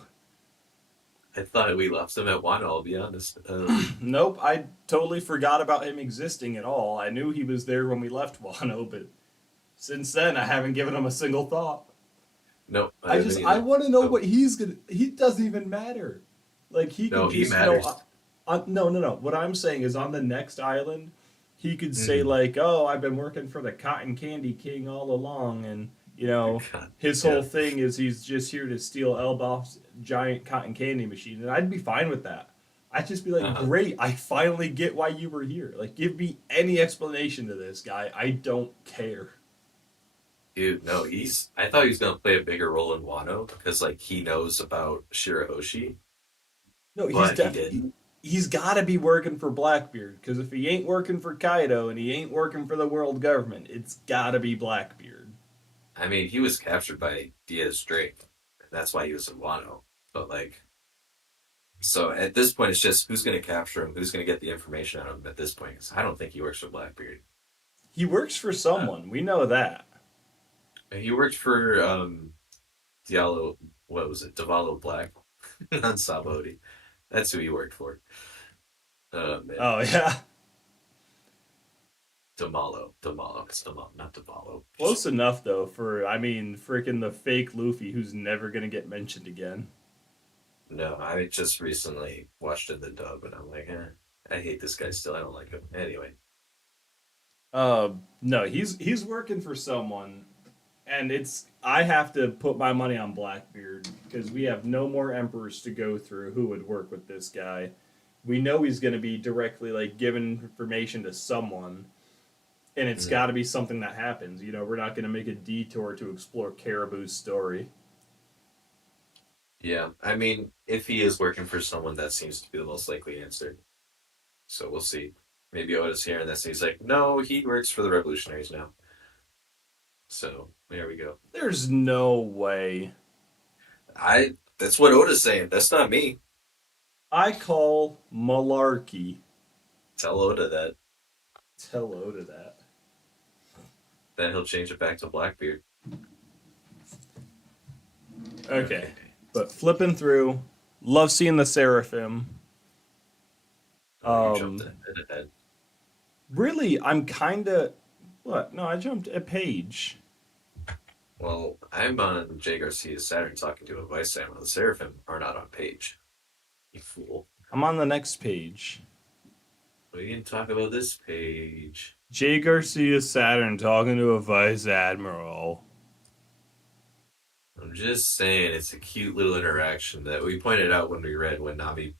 I thought we left him at Wano, I'll be honest. Nope, I totally forgot about him existing at all. I knew he was there when we left Wano, but since then I haven't given him a single thought. No, I haven't I either. want to know So, what he's gonna. He doesn't even matter. Like he could no, he just matters. no. What I'm saying is on the next island, he could say Hmm. like, "Oh, I've been working for the Cotton Candy King all along," and God, his whole yeah. thing is he's just here to steal Elbaf's giant cotton candy machine, and I'd be fine with that. I'd just be like, Uh-huh. "Great, I finally get why you were here. Like, give me any explanation to this guy. I don't care." Dude, no, I thought he was gonna play a bigger role in Wano because like he knows about Shirahoshi, No, but he didn't. he's got to be working for Blackbeard because if he ain't working for Kaido and he ain't working for the world government, it's got to be Blackbeard. I mean, he was captured by Diaz Drake, and that's why he was in Wano. But like, so at this point, it's just who's gonna capture him, who's gonna get the information out of him at this point. 'Cause I don't think he works for Blackbeard. He works for Uh, someone. We know that. he worked for Diallo. What was it? Davalo Black on Sabaody. That's who he worked for. Oh man, Oh yeah, Damalo. It's Damalo, not Davalo. close enough though. For I mean, freaking the fake Luffy who's never gonna get mentioned again. No, I just recently watched it in the dub, and I'm like, I hate this guy still. I don't like him. Anyway, No, he's working for someone, and it's I have to put my money on Blackbeard because we have no more emperors to go through who would work with this guy. We know he's going to be directly like giving information to someone, and it's got mm, to be something that happens. We're not going to make a detour to explore Caribou's story. yeah. I mean, if he is working for someone, that seems to be the most likely answer. So we'll see. Maybe Oda's hearing this, and he's like, no, he works for the revolutionaries now. So there we go. There's no way. That's what Oda's saying. That's not me. I call malarkey. Tell Oda that. Tell Oda that. Then he'll change it back to Blackbeard. Okay, Okay. but flipping through, love seeing the Seraphim. Oh, you jumped Um, ahead. Really, I'm kind of. What? No, I jumped a page. Well, I'm on Jay Garcia's Saturn talking to a vice admiral. The Seraphim are not on page. You fool. I'm on the next page. We can talk about this page. Jay Garcia Saturn talking to a vice admiral. I'm just saying it's a cute little interaction that we pointed out when we read when Nami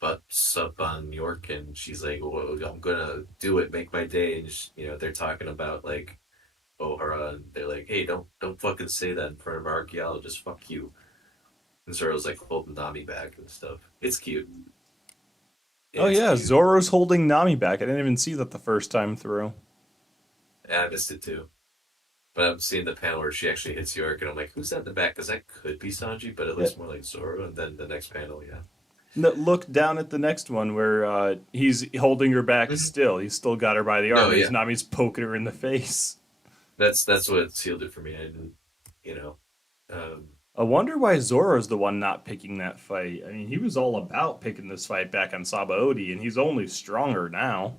butts up on York, and she's like, well, I'm gonna do it, make my day. And they're talking about like O'Hara, and they're like, hey, don't fucking say that in front of our archaeologist. Fuck you. And Zoro's like holding Nami back and stuff. It's cute. It Oh is yeah, cute. Zoro's holding Nami back. I didn't even see that the first time through. And I missed it too. But I'm seeing the panel where she actually hits York, and I'm like, who's that in the back? Because that could be Sanji, but it Yeah. looks more like Zoro. And then the next panel, yeah. Look down at the next one where he's holding her back Mhm. still. He's still got her by the arm. No, He's yeah. Nami's poking her in the face. That's what sealed it for me. I didn't, you know, um, I wonder why Zoro's the one not picking that fight. I mean, he was all about picking this fight back on Sabaody, and he's only stronger now.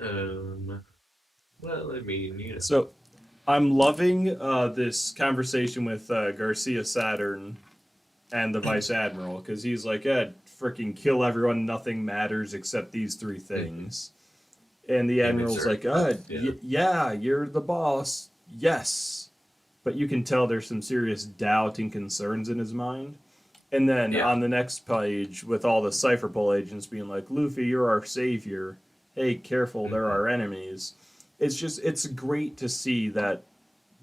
um, well, I mean, So I'm loving this conversation with Garcia Saturn and the Vice Admiral because he's like, yeah, freaking kill everyone. Nothing matters except these three mhm. things. And the Humans Admiral's are like, enough. Yeah. yeah, you're the boss. Yes. But you can tell there's some serious doubt and concerns in his mind. And then Yeah. on the next page, with all the Cypherpole agents being like, Luffy, you're our savior. Hey, careful, they're Hmm. our enemies. It's great to see that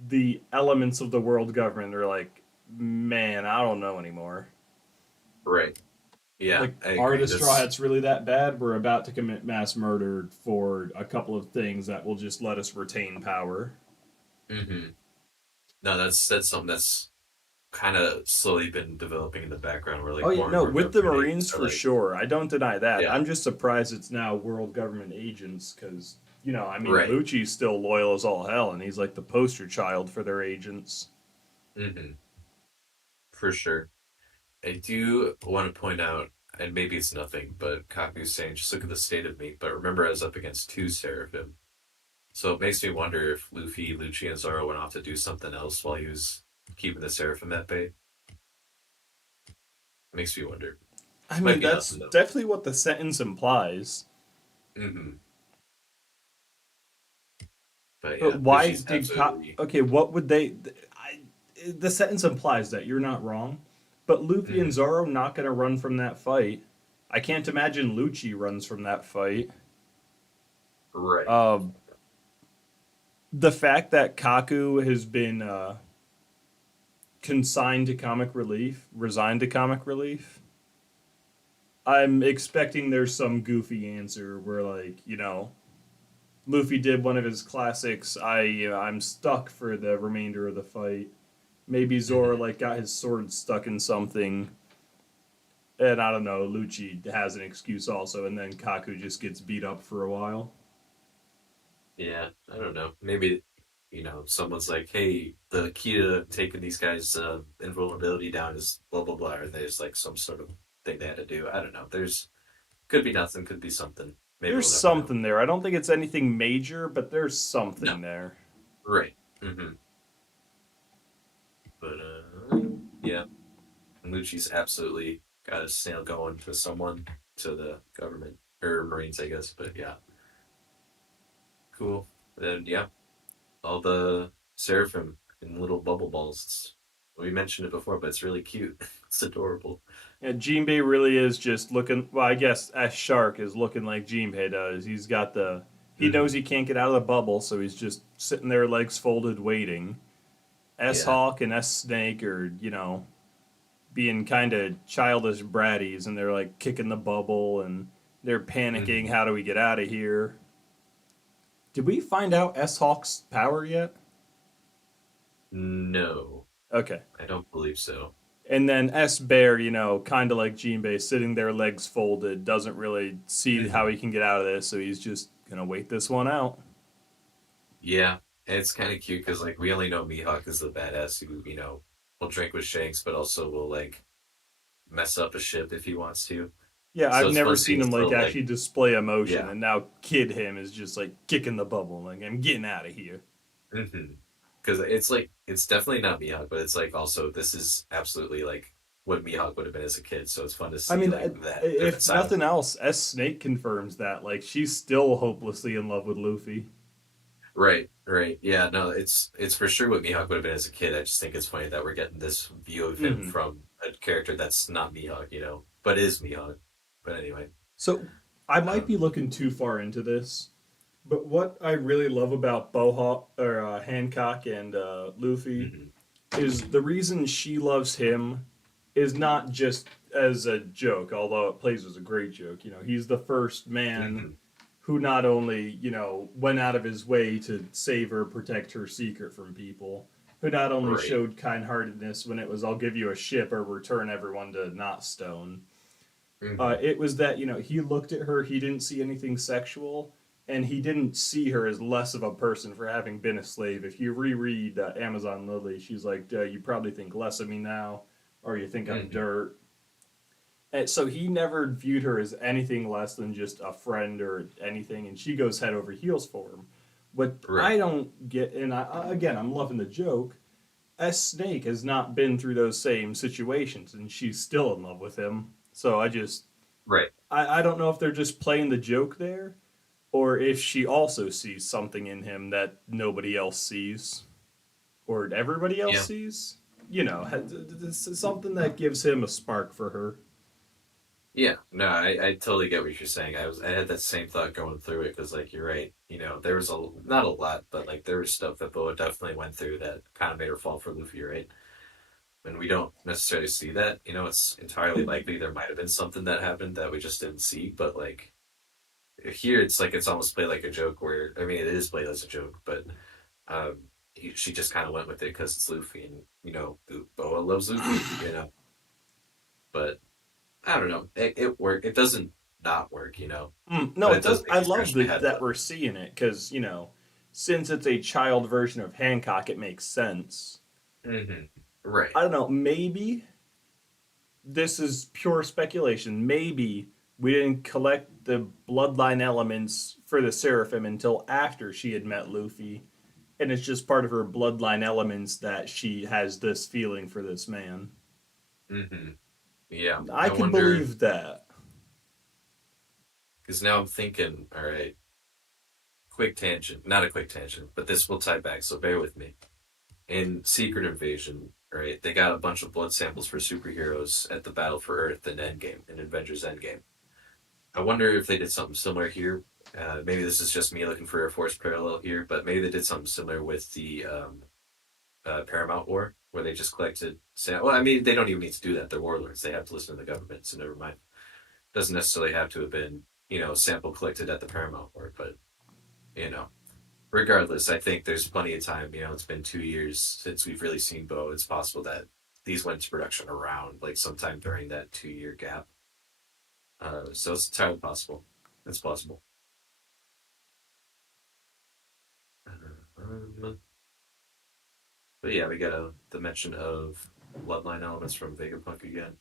the elements of the world government are like, man, I don't know anymore. Right. Yeah, Like, I are agree. the Straw That's Hats really that bad? We're about to commit mass murder for a couple of things that will just let us retain power. hmm no, that's something that's kind of slowly been developing in the background, where Oh like yeah, more and no, more with the government agents Marines are for like, sure. I don't deny that. yeah, I'm just surprised it's now world government agents because I mean, right. Lucci's still loyal as all hell, and he's like the poster child for their agents. hmm For sure. I do want to point out, and maybe it's nothing, but Kaku's saying, just look at the state of me. But remember, I was up against two Seraphim. So it makes me wonder if Luffy, Lucci, and Zoro went off to do something else while he was keeping the Seraphim at bay. It makes me wonder. I Might mean, be that's nothing, though. definitely what the sentence implies. hmm But But yeah, why Lucci's did absolutely. okay? What would they? The sentence implies that you're not wrong, but Luffy and hmm Zoro not going to run from that fight. I can't imagine Lucci runs from that fight. Right. Um, the fact that Kaku has been consigned to comic relief, resigned to comic relief. I'm expecting there's some goofy answer where, like, Luffy did one of his classics. I'm stuck for the remainder of the fight. Maybe Zoro hmm like got his sword stuck in something, and I don't know. Lucci has an excuse also, and then Kaku just gets beat up for a while. Yeah, I don't know. Maybe, someone's like, hey, the key to taking these guys' invulnerability down is blah, blah, blah. Or there's like some sort of thing they had to do. I don't know. Could be nothing, could be something. Maybe There's we'll never know. something there. I don't think it's anything major, but there's No, something there. right. But, yeah. And Lucci's absolutely got his snail going to someone, to the government, or Marines, I guess. But yeah, cool. Then, yeah, all the seraphim in little bubble balls. We mentioned it before, but it's really cute. It's adorable. Yeah, Jinbei really is just looking. Well, I guess S Shark is looking like Jinbei does. He's got the. He knows hmm he can't get out of the bubble, so he's just sitting there, legs folded, waiting. S Yeah. Hawk and S Snake are, being kind of childish bratties, and they're like kicking the bubble, and they're panicking. hmm How do we get out of here? Did we find out S Hawk's power yet? No, Okay. I don't believe so. And then S Bear, kind of like Jinbei, sitting there, legs folded, doesn't really see how hmm he can get out of this, so he's just gonna wait this one out. Yeah, and it's kind of cute because like we only know Mihawk is the badass who will drink with Shanks, but also will like mess up a ship if he wants to. Yeah, So I've it's never fun seeing seen his him like little like actually display emotion, yeah. and now Kid him is just like kicking the bubble, like I'm getting out of here. hmm Because it's like it's definitely not Mihawk, but it's like also this is absolutely like what Mihawk would have been as a kid. So it's fun to I see mean, like that different if side of nothing him. else, S Snake confirms that like she's still hopelessly in love with Luffy. Right, right. Yeah, no, it's for sure what Mihawk would have been as a kid. I just think it's funny that we're getting this view of him Hmm. from a character that's not Mihawk. but is Mihawk. But anyway, So I might be um, looking too far into this, but what I really love about Boha or Hancock and Luffy mhm, is the reason she loves him is not just as a joke, although it plays as a great joke. You know, he's the first man mhm, who not only, you know, went out of his way to save her, protect her secret from people, who not only right, showed kind heartedness when it was, I'll give you a ship or return everyone to Not Stone. mhm, It was that, you know, he looked at her, he didn't see anything sexual, and he didn't see her as less of a person for having been a slave. If you reread Amazon Lily, she's like, you probably think less of me now, or you think I'm mhm, dirt. And so he never viewed her as anything less than just a friend or anything, and she goes head over heels for him. What I right, don't get, and again, I'm loving the joke. S Snake has not been through those same situations, and she's still in love with him. So right. I don't know if they're just playing the joke there, or if she also sees something in him that nobody else sees, or everybody else Yeah. sees. You know, this is something that gives him a spark for her. Yeah, no, I totally get what you're saying. I had that same thought going through it because, like, you're right. You know, there was not a lot, but like there was stuff that Boa definitely went through that kind of made her fall for Luffy, right? And we don't necessarily see that. You know, it's entirely likely there might have been something that happened that we just didn't see. But like here, it's like it's almost played like a joke. Where I mean, it is played as a joke, but she just kind of went with it because it's Luffy, and you know, Boa loves Luffy. You know, but I don't know. It work. It doesn't not work. You know, No, but it it does does. make I me love scratch my that head that though. we're seeing it because you know, since it's a child version of Hancock, it makes sense. Hmm. Right. I don't know. Maybe this is pure speculation. Maybe we didn't collect the bloodline elements for the Seraphim until after she had met Luffy, and it's just part of her bloodline elements that she has this feeling for this man. Hmm. Yeah. I I could wonder believe that. because now I'm thinking. All right. Quick tangent. Not a quick tangent, but this will tie back. So bear with me. In Secret Invasion, right? They got a bunch of blood samples for superheroes at the Battle for Earth in Endgame, in Avengers Endgame. I wonder if they did something similar here. Maybe this is just me looking for a force parallel here, but maybe they did something similar with the Paramount War, where they just collected. Well, I mean, they don't even need to do that. They're warlords. They have to listen to the government, so never mind. Doesn't necessarily have to have been, you know, sample collected at the Paramount War, but you know, regardless, I think there's plenty of time. You know, it's been 2 years since we've really seen Bo. It's possible that these went to production around like sometime during that 2 year gap. So it's entirely possible. It's possible. Um, but yeah, we got the mention of bloodline elements from Vegapunk again.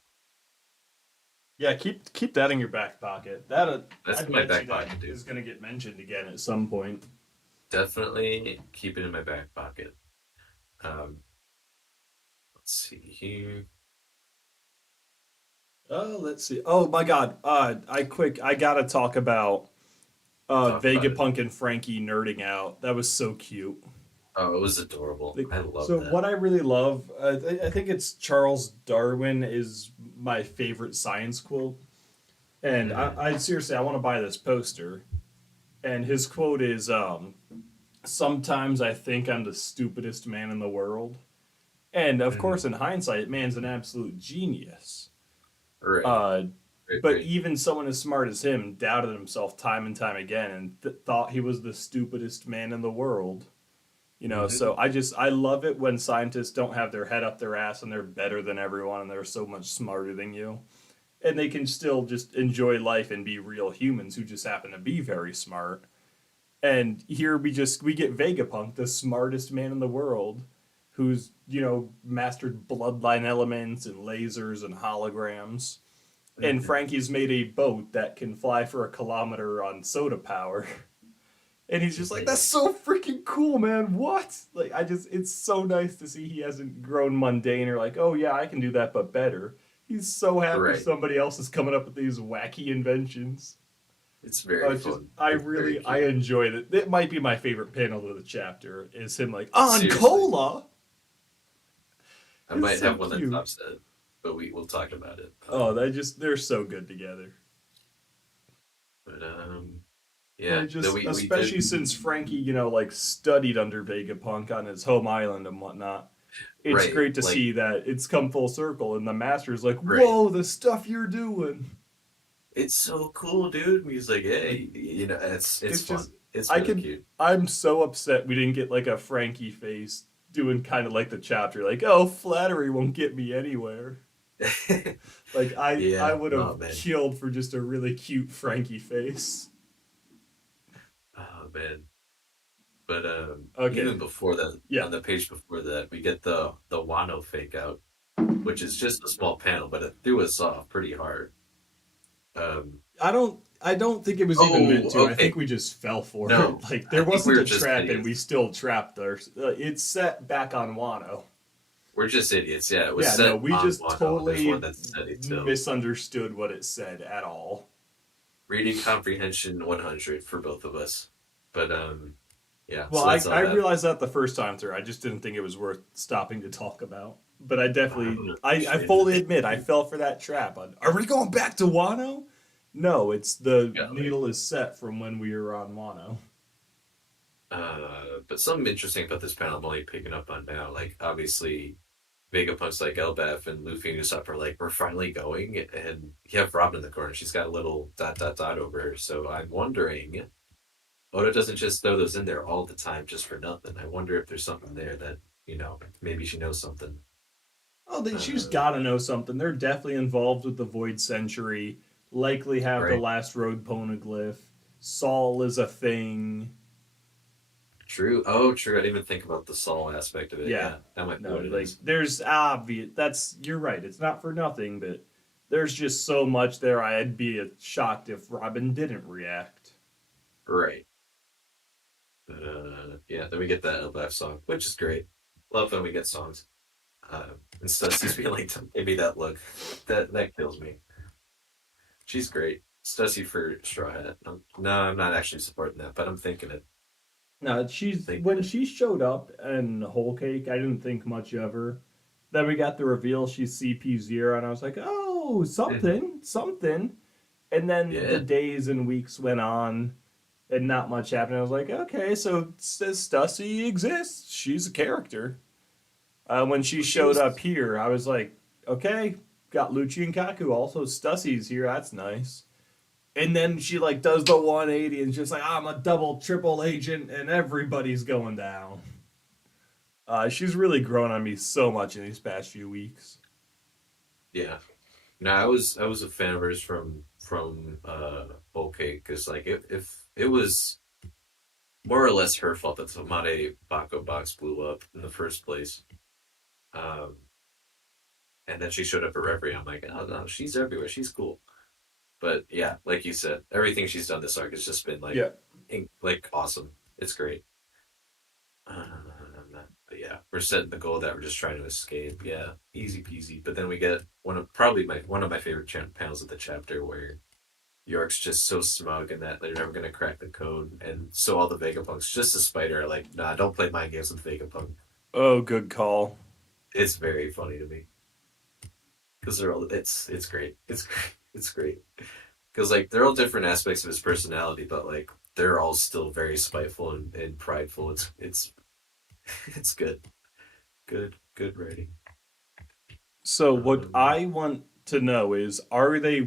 Yeah, keep that in your back pocket. That I That's in my bet you back that pocket, dude. is going to get mentioned again at some point. Definitely keep it in my back pocket. Um, let's see here. Let's see. Oh my God. I gotta talk about Talk about it. Vegapunk and Frankie nerding out. That was so cute. Oh, it was adorable. Like, I love so that. what I really love, I think it's Charles Darwin is my favorite science quote, and Mm-hmm. I seriously I want to buy this poster. And his quote is, "Sometimes I think I'm the stupidest man in the world." And of Mm-hmm. course, in hindsight, man's an absolute genius. Right. Uh, Right. but Right. even someone as smart as him doubted himself time and time again and thought he was the stupidest man in the world. You know, Mm-hmm. so I love it when scientists don't have their head up their ass and they're better than everyone and they're so much smarter than you. And they can still just enjoy life and be real humans who just happen to be very smart. And here we get Vegapunk, the smartest man in the world, who's, you know, mastered bloodline elements and lasers and holograms, and Mm-hmm. Frankie's made a boat that can fly for a kilometer on soda power. And he's just like, that's so freaking cool, man. What? Like, it's so nice to see he hasn't grown mundane or like, oh yeah, I can do that, but better. He's so happy Right. somebody else is coming up with these wacky inventions. It's very Just, fun. It's very I cute. enjoyed it. It might be my favorite panel of the chapter is him like, on Seriously. cola. I It's might so have one that cute. tops that. but we'll talk about it. Oh, they're so good together. But I yeah, then just, we did especially since Frankie, like studied under Vegapunk on his home island and whatnot. It's right, great to like see that it's come full circle, and the master's like, right. "Whoa, the stuff you're doing!" It's so cool, dude. He's like, Like, hey, it's it's fun. just, It's I really can. cute. I'm so upset we didn't get like a Frankie face doing kind of like the chapter, like, "Oh, flattery won't get me anywhere." Like, I Yeah. would Oh have man. killed for just a really cute Frankie face. Oh man. But Okay, even before that, yeah. on the page before that, we get the Wano fake out, which is just a small panel, but it threw us off pretty hard. Um. I don't think it was even meant Oh, to. I think okay. we just fell for it. No, Like I there think we wasn't were a just trap and we idiots. still trapped there. It's set back on Wano. We're just idiots. Yeah, it was Yeah, no, set we on just Wano, and there's one totally that's set still. misunderstood what it said at all. Reading comprehension 100 for both of us. But yeah. Well, So I, that's all I that. realized that the first time through. I just didn't think it was worth stopping to talk about. But I I definitely, would I appreciate it fully if admit I you fell for that trap. Are we going back to Wano? No, it's the got like. needle is set from when we were on Wano. But something interesting about this panel I'm only picking up on now. Like obviously, Vegapunk's like Elbaf and Luffy and Usopp are like, we're finally going, and you have Robin in the corner. She's got a little dot dot dot over her. So I'm wondering, Oda doesn't just throw those in there all the time just for nothing. I wonder if there's something there that maybe she knows something. Oh, she's Uh, got to know something. They're definitely involved with the Void Century. Likely have the right. Last Road poneglyph. Saul is a thing. True. Oh, true. I didn't even think about the Saul aspect of it. Yeah, Yeah, that might be no, what it like is. there's obvious. That's you're right. It's not for nothing, but there's just so much there. I'd be shocked if Robin didn't react. Right. Yeah, then we get that Elbaf song, which is great. Love when we get songs. Instead of Stussy being like, "Don't give me that look." That kills me. She's great. Stussy for Straw Hat. No, I'm not actually supporting that, but I'm thinking it. No, she's Thinking when it. she showed up in Whole Cake, I didn't think much of her. Then we got the reveal she's CP0, and I was like, oh, Mhm. something, something. And then the Yeah, days and weeks went on, and not much happened. I was like, okay, so Stussy exists. She's a character. When she well, she showed was up here, I was like, okay, got Lucci and Kaku. Also, Stussy's here. That's nice. And then she like does the 180 and just like I'm a double triple agent and everybody's going down. She's really grown on me so much in these past few weeks. yeah. No, I was a fan of hers from OK because like if it was more or less her fault that Tomate Bako box blew up in the first place. Um, and then she showed up at referee. I'm like, oh no, she's everywhere. She's cool. But yeah, like you said, everything she's done this arc has just been like, Yeah. like awesome. It's great. But yeah, we're setting the goal that we're just trying to escape. Yeah, easy peasy. But then we get one of my favorite panels of the chapter where York's just so smug and that they're never gonna crack the code, and so all the Vegapunks, just a spider, are like, nah, don't play mind games with Vegapunk. Oh, good call. It's very funny to me because they're all it's great. It's great. It's great because like they're all different aspects of his personality, but like they're all still very spiteful and prideful. It's it's good, good writing. So what Um, I want to know is, are they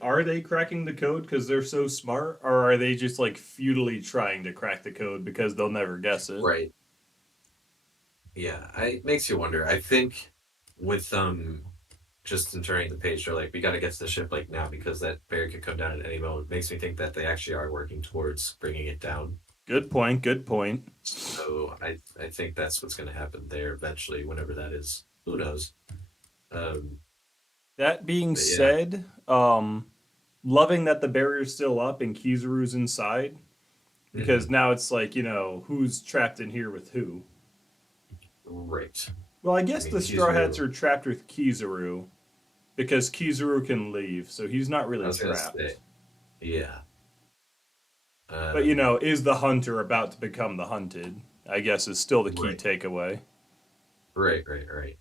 are they cracking the code because they're so smart, or are they just like futilely trying to crack the code because they'll never guess it? right. Yeah, it makes you wonder. I think with just in turning the page, they're like, we got to get to the ship like now because that bear could come down at any moment. Makes me think that they actually are working towards bringing it down. Good point. Good point. So I think that's what's going to happen there eventually, whenever that is. Who knows? Um, That being but yeah, said, loving that the barrier's still up and Kizaru's inside because hmm now it's like, who's trapped in here with who? right. Well, I I guess mean, the Straw Hats Kizaru. are trapped with Kizaru because Kizaru can leave, so he's not I really was gonna say, trapped. yeah. But, Um, is the hunter about to become the hunted? I guess is still the key right, takeaway. right.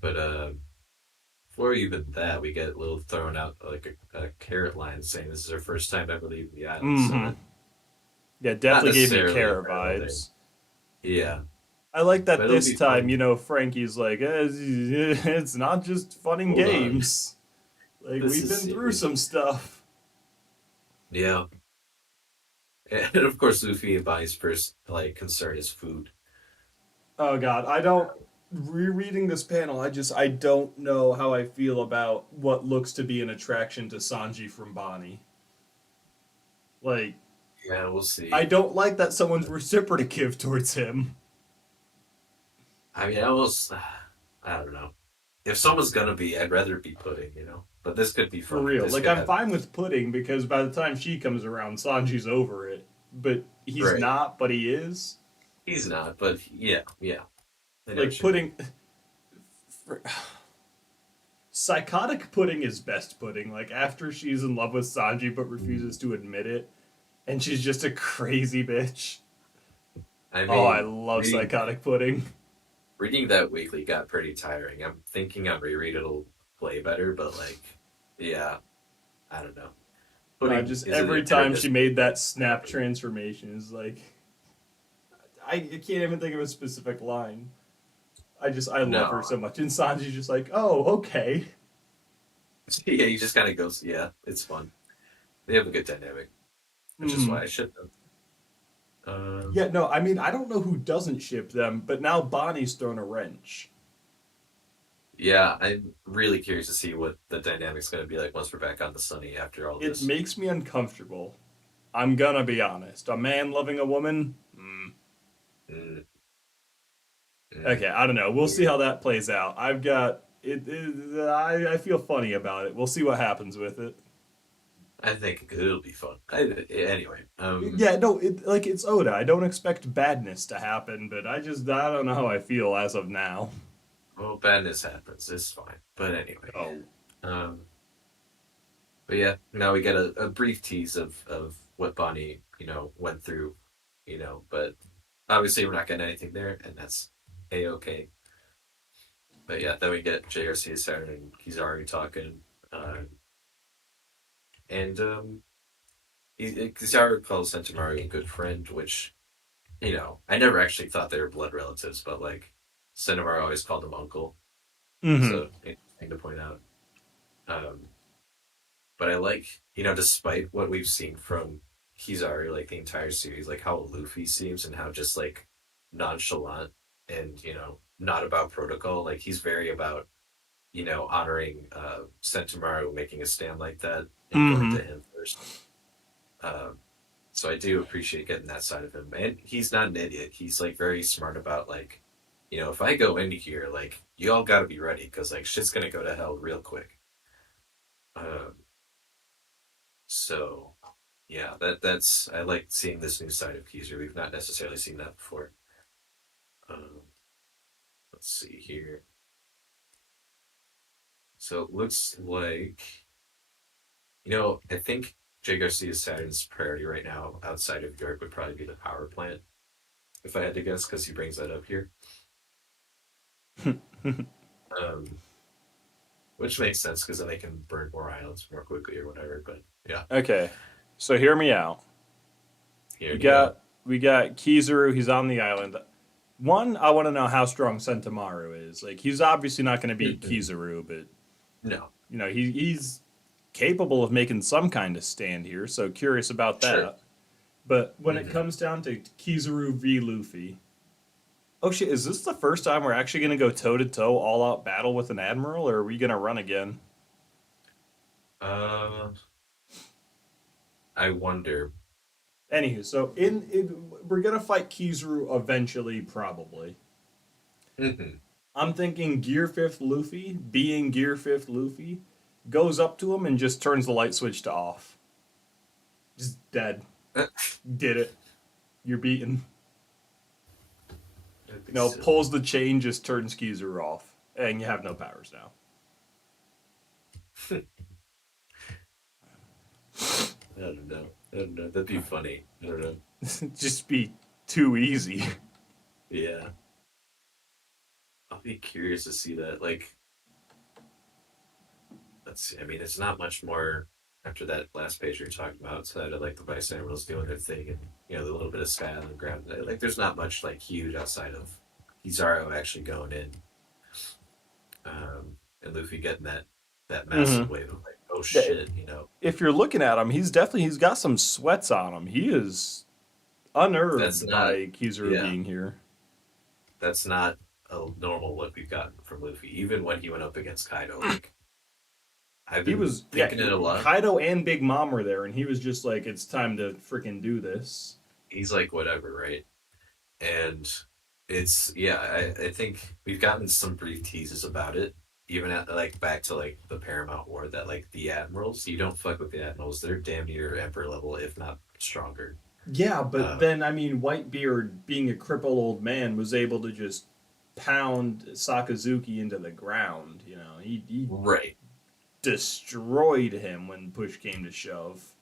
But before even that, we get a little thrown out like a carrot line saying this is our first time ever leaving the island. So Mm-hmm. that Yeah, not definitely gave me necessarily Kara heralding. vibes. Yeah, I like that but it'll this be time, fun. Frankie's like, it's not just fun and Hold on, games. Like, this we've is been through serious. some stuff. Yeah, and of course, Luffy and Bonnie's first like concern is food. Oh, God. I don't. Rereading this panel, I don't know how I feel about what looks to be an attraction to Sanji from Bonnie. Like, Yeah, we'll I see. don't like that someone's reciprocative towards him. I mean, I almost, I don't know. If someone's gonna be, I'd rather it be Pudding, you know. But this could be For funny. real. This Like, could I'm have fine with Pudding because by the time she comes around, Sanji's over it. But he's right. not, but he is. He's not, but yeah, yeah. I know Like, what you mean. Pudding. Psychotic Pudding is best Pudding. Like, after she's in love with Sanji but refuses Mm. to admit it, and she's just a crazy bitch. I Oh, I mean, love Psychotic Pudding. reading that weekly got pretty tiring. I'm thinking on reread it'll play better, but like, yeah, I don't know. Pudding Just is an every time she interdimensional made that snap character. transformation is like I can't even think of a specific line. I love her No, so much, and Sanji's just like, oh, okay. yeah, he just kind of goes, yeah, it's fun. They have a good dynamic, which is why Mm. I should have. Yeah, no, I mean I don't know who doesn't ship them, but now Bonnie's thrown a wrench. Yeah, I'm really curious to see what the dynamic's going to be like once we're back on the Sunny after all It this. makes me uncomfortable. I'm gonna be honest. A man loving a woman. Mm. Mm, Okay, mm, I don't know. We'll see weird. how that plays out. I've got it. I feel funny about it. We'll see what happens with it. I think it'll be fun. Anyway, Yeah, no, it's Oda. I don't expect badness to happen, but I don't know how I feel as of now. well, badness happens. It's fine. But anyway, Oh. um, but yeah, now we get a brief tease of what Bonnie, went through, but obviously we're not getting anything there, and that's a-okay. But yeah, then we get JRC Saturn and Kizaru talking, uh, and Kizaru calls Sentomaru a good friend, which I never actually thought they were blood relatives, but like Sentomaru always called him uncle, Mm-hmm. so interesting to point out. Um, but I like, despite what we've seen from Kizaru, like the entire series, like how aloof he seems and how just like nonchalant and not about protocol. Like he's very about honoring Sentomaru making a stand like that and going Mm-hmm. to him first. Um, so I do appreciate getting that side of him, and he's not an idiot. He's like very smart about like, if I go into here, like you all got to be ready because like shit's gonna go to hell real quick. Um, so yeah, that's I like seeing this new side of Keezer. We've not necessarily seen that before. Um, let's see here. So it looks like I think Jay Garcia Saturn's priority right now outside of York would probably be the power plant, if I had to guess, because he brings that up here. Um, which makes sense because then they can burn more islands more quickly or whatever. But yeah, Okay, so hear me out. here We you out. got Kizaru. He's on the island. One, I want to know how strong Sentamaru is. Like, he's obviously not going to beat Kizaru, but No, he's capable of making some kind of stand here. So curious about sure. that. But when it Hmm. comes down to Kizaru v Luffy, oh shit, is this the first time we're actually going to go toe to toe, all out battle with an admiral, or are we going to run again? Uh, I wonder. Anywho, so we're going to fight Kizaru eventually, probably. Hmm. I'm thinking Gear 5th Luffy, being Gear 5th Luffy, goes up to him and just turns the light switch to off. Just dead. That'd Did it. You're beaten. be silly. Pulls the chain, just turns Kizaru off. And you have no powers now. I don't know. I don't know. That'd be funny. I don't know. Just be too easy. Yeah, I'll be curious to see that. Like, let's see. I mean, it's not much more after that last page you're talking about. Outside of like the vice admirals doing their thing, and a little bit of sky on the ground. Like, there's not much like huge outside of Kizaru actually going in, and Luffy getting that massive Mm-hmm. wave of like, oh shit. If you're looking at him, he's got some sweats on him. He is That's unnerved not, by Kizaru yeah, being here. that's not a normal what we've gotten from Luffy. Even when he went up against Kaido, like I've He been was, yeah. thinking it a lot. Kaido and Big Mom were there, and he was just like, "It's time to freaking do this." He's like, whatever, right? And it's yeah, I think we've gotten some brief teases about it. Even at like back to like the Paramount War, that like the admirals, you don't fuck with the admirals. They're damn near emperor level, if not stronger. Yeah, but Uh, then I mean, Whitebeard, being a crippled old man, was able to just pound Sakazuki into the ground. He right, destroyed him when push came to shove.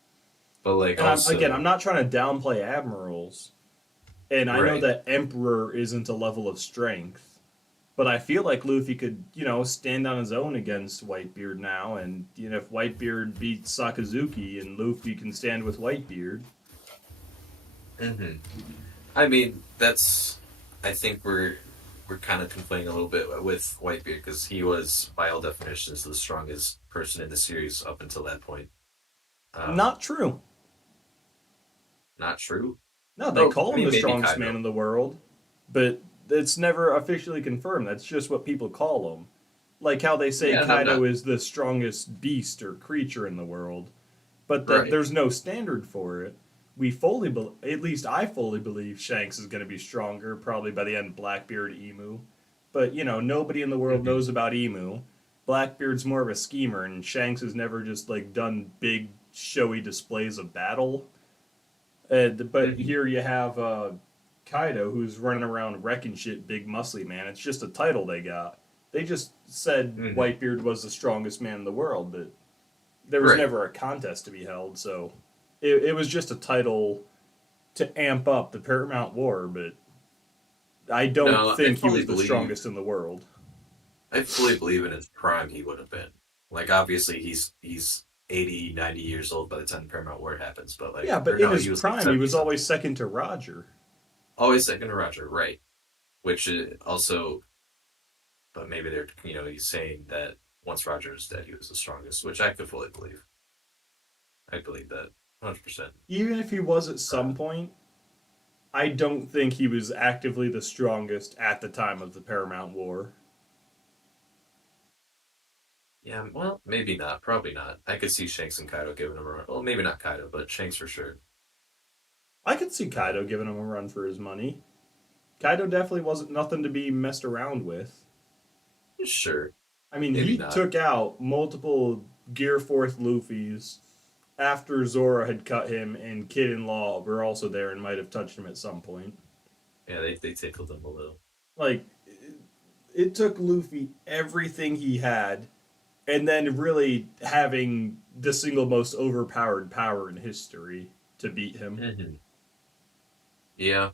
but like And I'm also not trying to downplay admirals, and I know right. that Emperor isn't a level of strength, but I feel like Luffy could, stand on his own against Whitebeard now, and if Whitebeard beats Sakazuki and Luffy can stand with Whitebeard. hmm I mean, that's. I think we're kind of complaining a little bit with Whitebeard because he was, by all definitions, the strongest person in the series up until that point. Um, Not true. Not true. No, they Oh, call I him mean, the maybe strongest man Kaido. in the world, but it's never officially confirmed. That's just what people call him. Like how they say Yeah, and I'm Kaido not is the strongest beast or creature in the world, but that right. there's no standard for it. At least I fully believe Shanks is going to be stronger, probably by the end of Blackbeard Emu. But nobody in the world hmm knows about Emu. Blackbeard's more of a schemer, and Shanks has never just like done big showy displays of battle. But hmm here you have Kaido, who's running around wrecking shit, big muscly man. It's just a title they got. They just said hmm Whitebeard was the strongest man in the world, but there was Right. never a contest to be held, so it was just a title to amp up the Paramount War, but I don't No, think he was the strongest in the world. I fully believe in his prime he would have been. Like, obviously, he's 80, 90 years old by the time the Paramount War happens, but like, Yeah, or but in no, his he was like prime, he 70 was something. always second to Roger. Always second to Roger, right? Which also, but maybe he's saying that once Roger is dead, he was the strongest, which I could fully believe. I believe that 100%. Even if he was at some point, I don't think he was actively the strongest at the time of the Paramount War. Yeah, well, maybe not. Probably not. I could see Shanks and Kaido giving him a run. Well, maybe not Kaido, but Shanks for sure. I could see Uh, Kaido giving him a run for his money. Kaido definitely wasn't nothing to be messed around with. sure. I mean, Maybe he not. took out multiple Gear Fourth Luffy's after Zora had cut him, and Kid and Law were also there and might have touched him at some point. Yeah, they tickled him a little. Like, it took Luffy everything he had, and then really having the single most overpowered power in history to beat him. hmm Yeah.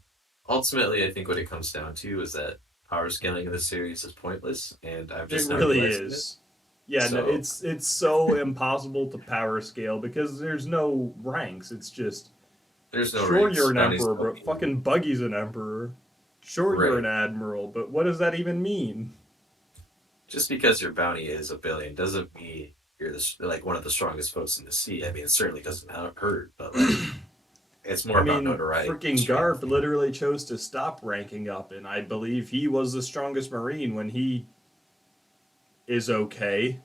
Ultimately, I think what it comes down to is that power scaling in this series is pointless, and I'm It just now really realizing it. is. Yeah, no, So it's so impossible to power scale because there's no ranks. It's just there's no sure you're ranks. an Bounties emperor, don't but mean fucking Buggy's an emperor. Sure you're an right. admiral, but what does that even mean? Just because your bounty is a billion doesn't mean you're like one of the strongest folks in the sea. I mean, it certainly doesn't hurt, but like it's more I about mean, notoriety and freaking strength. Garp literally chose to stop ranking up, and I believe he was the strongest marine when he is okay.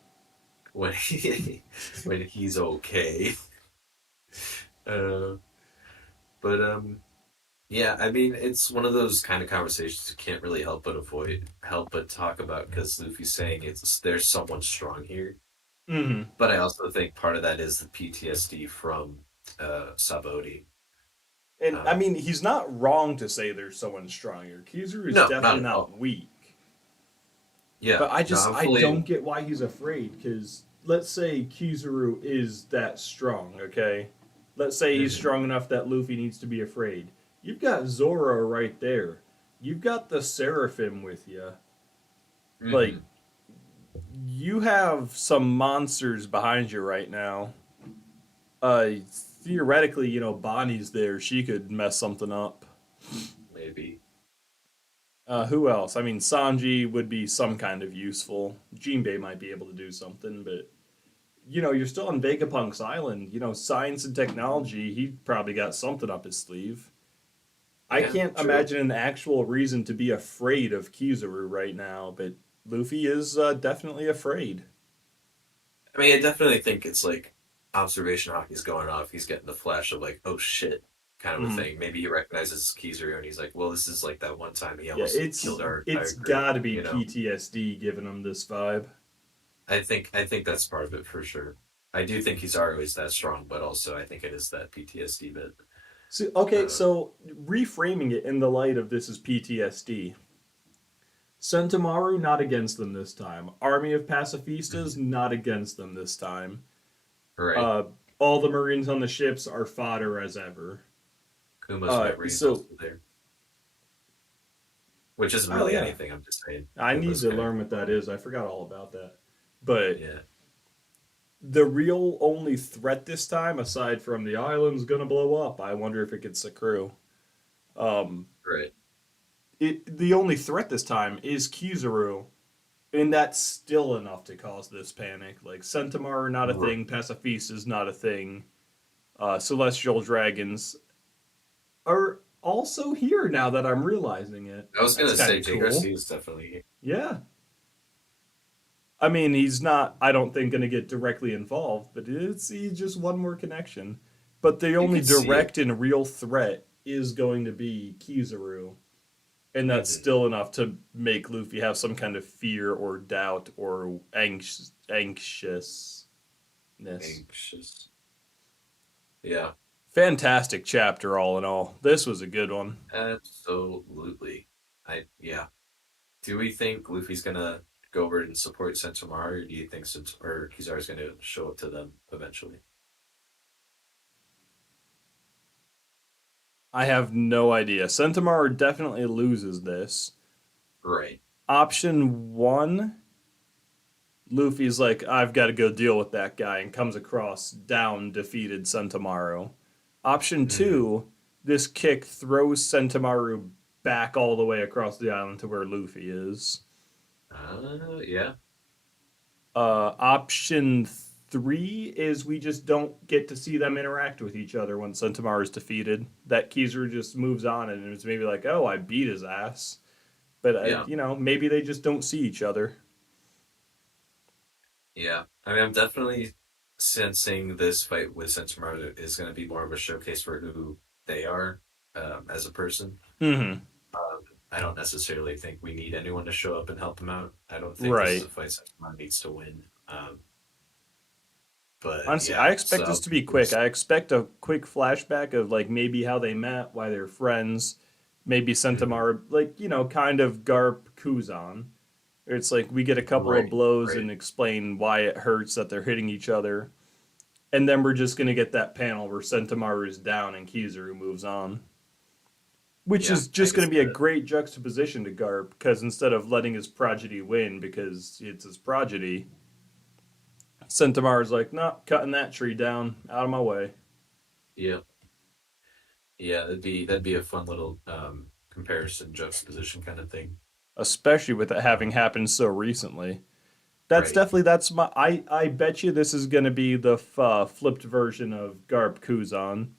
When when he's okay. Uh, but yeah, I mean, it's one of those kind of conversations you can't really help but talk about because Luffy's saying there's someone strong here. Mm-hmm. But I also think part of that is the PTSD from Saboti. And I Um, mean, he's not wrong to say there's someone stronger. Kizaru is no, not definitely at all. not weak. Yeah, But no, I'm I fully. don't get why he's afraid. Because let's say Kizaru is that strong, okay? Let's say he's Mhm, strong enough that Luffy needs to be afraid. You've got Zoro right there. You've got the Seraphim with you. Like, mhm. You have some monsters behind you right now. Uh, Theoretically, Bonnie's there. She could mess something up. Maybe. Who else? I mean, Sanji would be some kind of useful. Jinbei might be able to do something, but you're still on Vegapunk's island. Science and technology. He probably got something up his sleeve. I Yeah, can't true. imagine an actual reason to be afraid of Kizaru right now, but Luffy is definitely afraid. I mean, I definitely think it's like observation hockey's going off. He's getting the flash of like, oh shit, kind of a Mhm. thing. Maybe he recognizes Kizaru and he's like, well, this is like that one time he Yeah, almost it's killed our it's entire group. got to be You know, PTSD giving him this vibe. I think that's part of it for sure. I do think he's always that strong, but also I think it is that PTSD bit. So okay, Uh, so reframing it in the light of this is PTSD. Sentomaru not against them this time. Army of Pacifistas mhm. not against them this time. Right. Uh, all the Marines on the ships are fodder as ever. Kuma's memory is So also there, which isn't oh really yeah, anything. I'm just saying I need Kuma's to kind of learn what that is. I forgot all about that. But yeah. the real only threat this time, aside from the island's gonna blow up, I wonder if it gets the crew. Um, Right. the only threat this time is Kizaru, and that's still enough to cause this panic. Like Centaur not a Right. thing, Pacifist is not a thing. Celestial dragons are also here now that I'm realizing it. I was That's gonna kind say of Jay cool. Garcia is definitely Yeah. I mean, he's not, I don't think, going to get directly involved, but it's he's just one more connection. But the you only could see it. direct and real threat is going to be Kizaru. And that's Hmm. still enough to make Luffy have some kind of fear or doubt or anxiousness. Anxious. Yeah, Fantastic chapter, all in all. This was a good one. absolutely. Yeah. Do we think Luffy's gonna go over and support Sentomaru, or do you think or Kizaru's gonna show up to them eventually? I have no idea. Centaur definitely loses this. Right. Option one, Luffy's like, I've got to go deal with that guy, and comes across down, defeated Sentomaru. Option Hmm. two, this kick throws Sentomaru back all the way across the island to where Luffy is. Yeah. Option three is we just don't get to see them interact with each other when Sentomaru is defeated. That Kizaru just moves on and it's maybe like, oh, I beat his ass. But, Yeah. maybe they just don't see each other. Yeah. I mean, I'm definitely sensing this fight with Sentomaru is gonna be more of a showcase for who they are as a person. Hmm. I don't necessarily think we need anyone to show up and help him out. I don't think this is Right. a fight Sentomaru needs to win. But Honestly, I yeah, expect so this to be quick. I expect a quick flashback of like maybe how they met, why they're friends, maybe mhm. Sentomaru, like, kind of Garp Kuzan. It's like we get a couple of Right, blows right. and explain why it hurts that they're hitting each other. And then we're just going to get that panel where Sentomaru is down and Kizaru moves on. Which Yeah, is I just can going to see be a that. great juxtaposition to Garp, because instead of letting his progeny win because it's his progeny, Sentomaru's like, no, cutting that tree down, out of my way. Yeah, yeah, that'd be a fun little comparison juxtaposition kind of thing. Especially with it having Um, happened so recently. That's right. definitely that's my. I bet you this is going to be the flipped version of Garp Kuzan,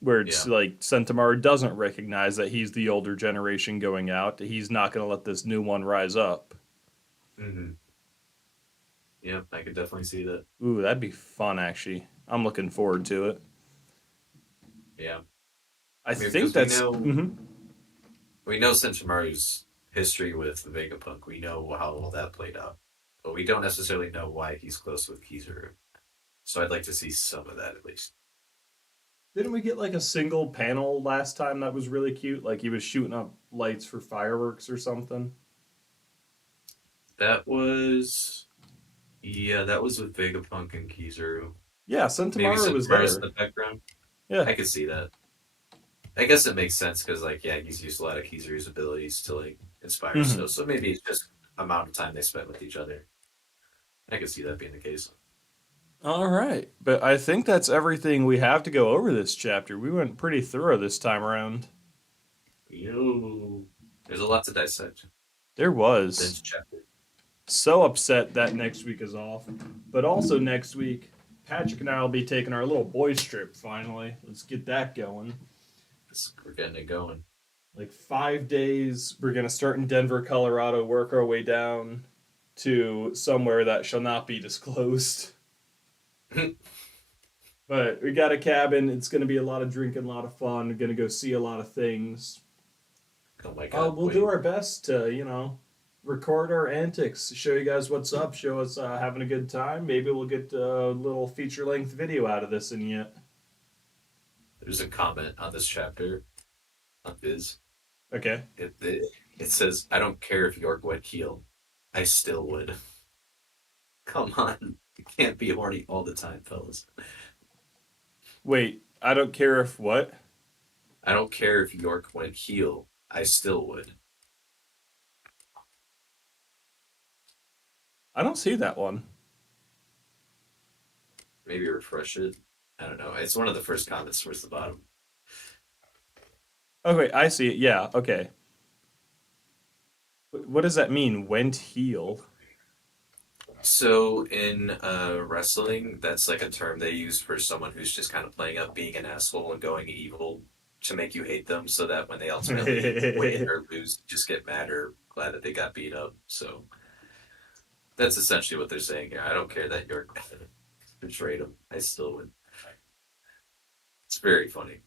where it's Yeah. like Sentomaru doesn't recognize that he's the older generation going out. He's not going to let this new one rise up. Hmm. Yeah, I could definitely see that. Ooh, that'd be fun. Actually, I'm looking forward to it. Yeah. I I mean, think because we that's. know Mhm. we know Sentomaru's history with Vegapunk. We know how all that played out, but we don't necessarily know why he's close with Kizaru. So I'd like to see some of that at least. Didn't we get like a single panel last time that was really cute? Like he was shooting up lights for fireworks or something. That was yeah, that was with Vegapunk and Kizaru. Yeah, Maybe Sentomaru was Sentomaru's in there. the background. Yeah. I could see that. I guess it makes sense because, like, yeah, he's used a lot of Kizaru's abilities to like inspire Hmm. stuff. So maybe it's just amount of time they spent with each other. I can see that being the case. All right, but I think that's everything we have to go over this chapter. We went pretty thorough this time around. Yo, there's a lot to dissect. There was. Dense chapter. So upset that next week is off. But also next week, Patrick and I will be taking our little boys trip finally. Let's get that going. We're getting it going. Like 5 days. We're going to start in Denver, Colorado, work our way down to somewhere that shall not be disclosed. But we got a cabin. It's going to be a lot of drinking, a lot of fun. We're going to go see a lot of things. Oh my god, We'll do wait. our best to, record our antics, show you guys what's up, show us having a good time. Maybe we'll get a little feature length video out of this in yet. There's a comment on this chapter on Viz. Okay. It says, I don't care if York went heel. I still would. Come on. You can't be horny all the time, fellas. Wait, I don't care if what? I don't care if York went heel. I still would. I don't see that one. Maybe refresh it. I don't know. It's one of the first comments towards the bottom. Oh, wait, I see it. Yeah, okay. What does that mean? Went heel? So in wrestling, that's like a term they use for someone who's just kind of playing up being an asshole and going evil to make you hate them, so that when they ultimately win or lose, you just get mad or glad that they got beat up. So that's essentially what they're saying here. I don't care that York betrayed him. I still would. It's very funny.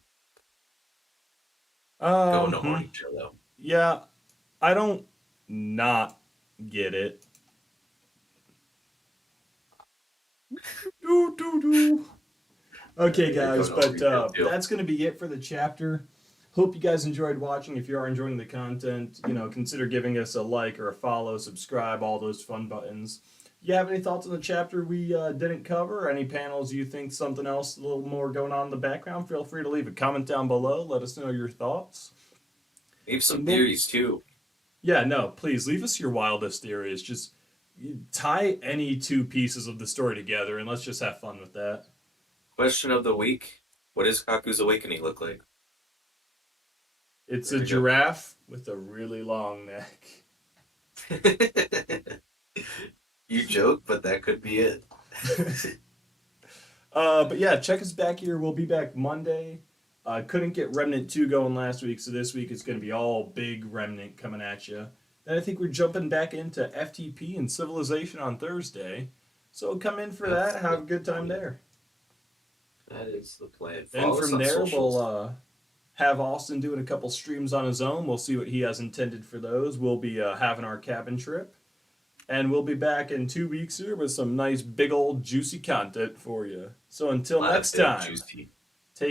Going to Hmm. horny jail though. Yeah, I don't not get it. Do, do, do. Okay, You're guys, going to but horny jail too. that's going to be it for the chapter. Hope you guys enjoyed watching. If you are enjoying the content, consider giving us a like or a follow, subscribe, all those fun buttons. You have any thoughts on the chapter we didn't cover? Any panels you think something else a little more going on in the background? Feel free to leave a comment down below. Let us know your thoughts. Leave some And we'll, theories too. yeah, no, please leave us your wildest theories. Just tie any two pieces of the story together and let's just have fun with that. Question of the week: what does Kaku's awakening look like? It's There a we go. giraffe with a really long neck. You joke, but that could be it. But yeah, check us back here. We'll be back Monday. Couldn't get Remnant 2 going last week, so this week it's going to be all big Remnant coming at you. Then I think we're jumping back into FTP and Civilization on Thursday. So come in for That's that. Have the a good time plan. there. That is the plan. Then Follow us from on there, we'll socials. have Austin doing a couple streams on his own. We'll see what he has intended for those. We'll be having our cabin trip. And we'll be back in 2 weeks here with some nice, big old, juicy content for you. So A until lot of next big time, juicy.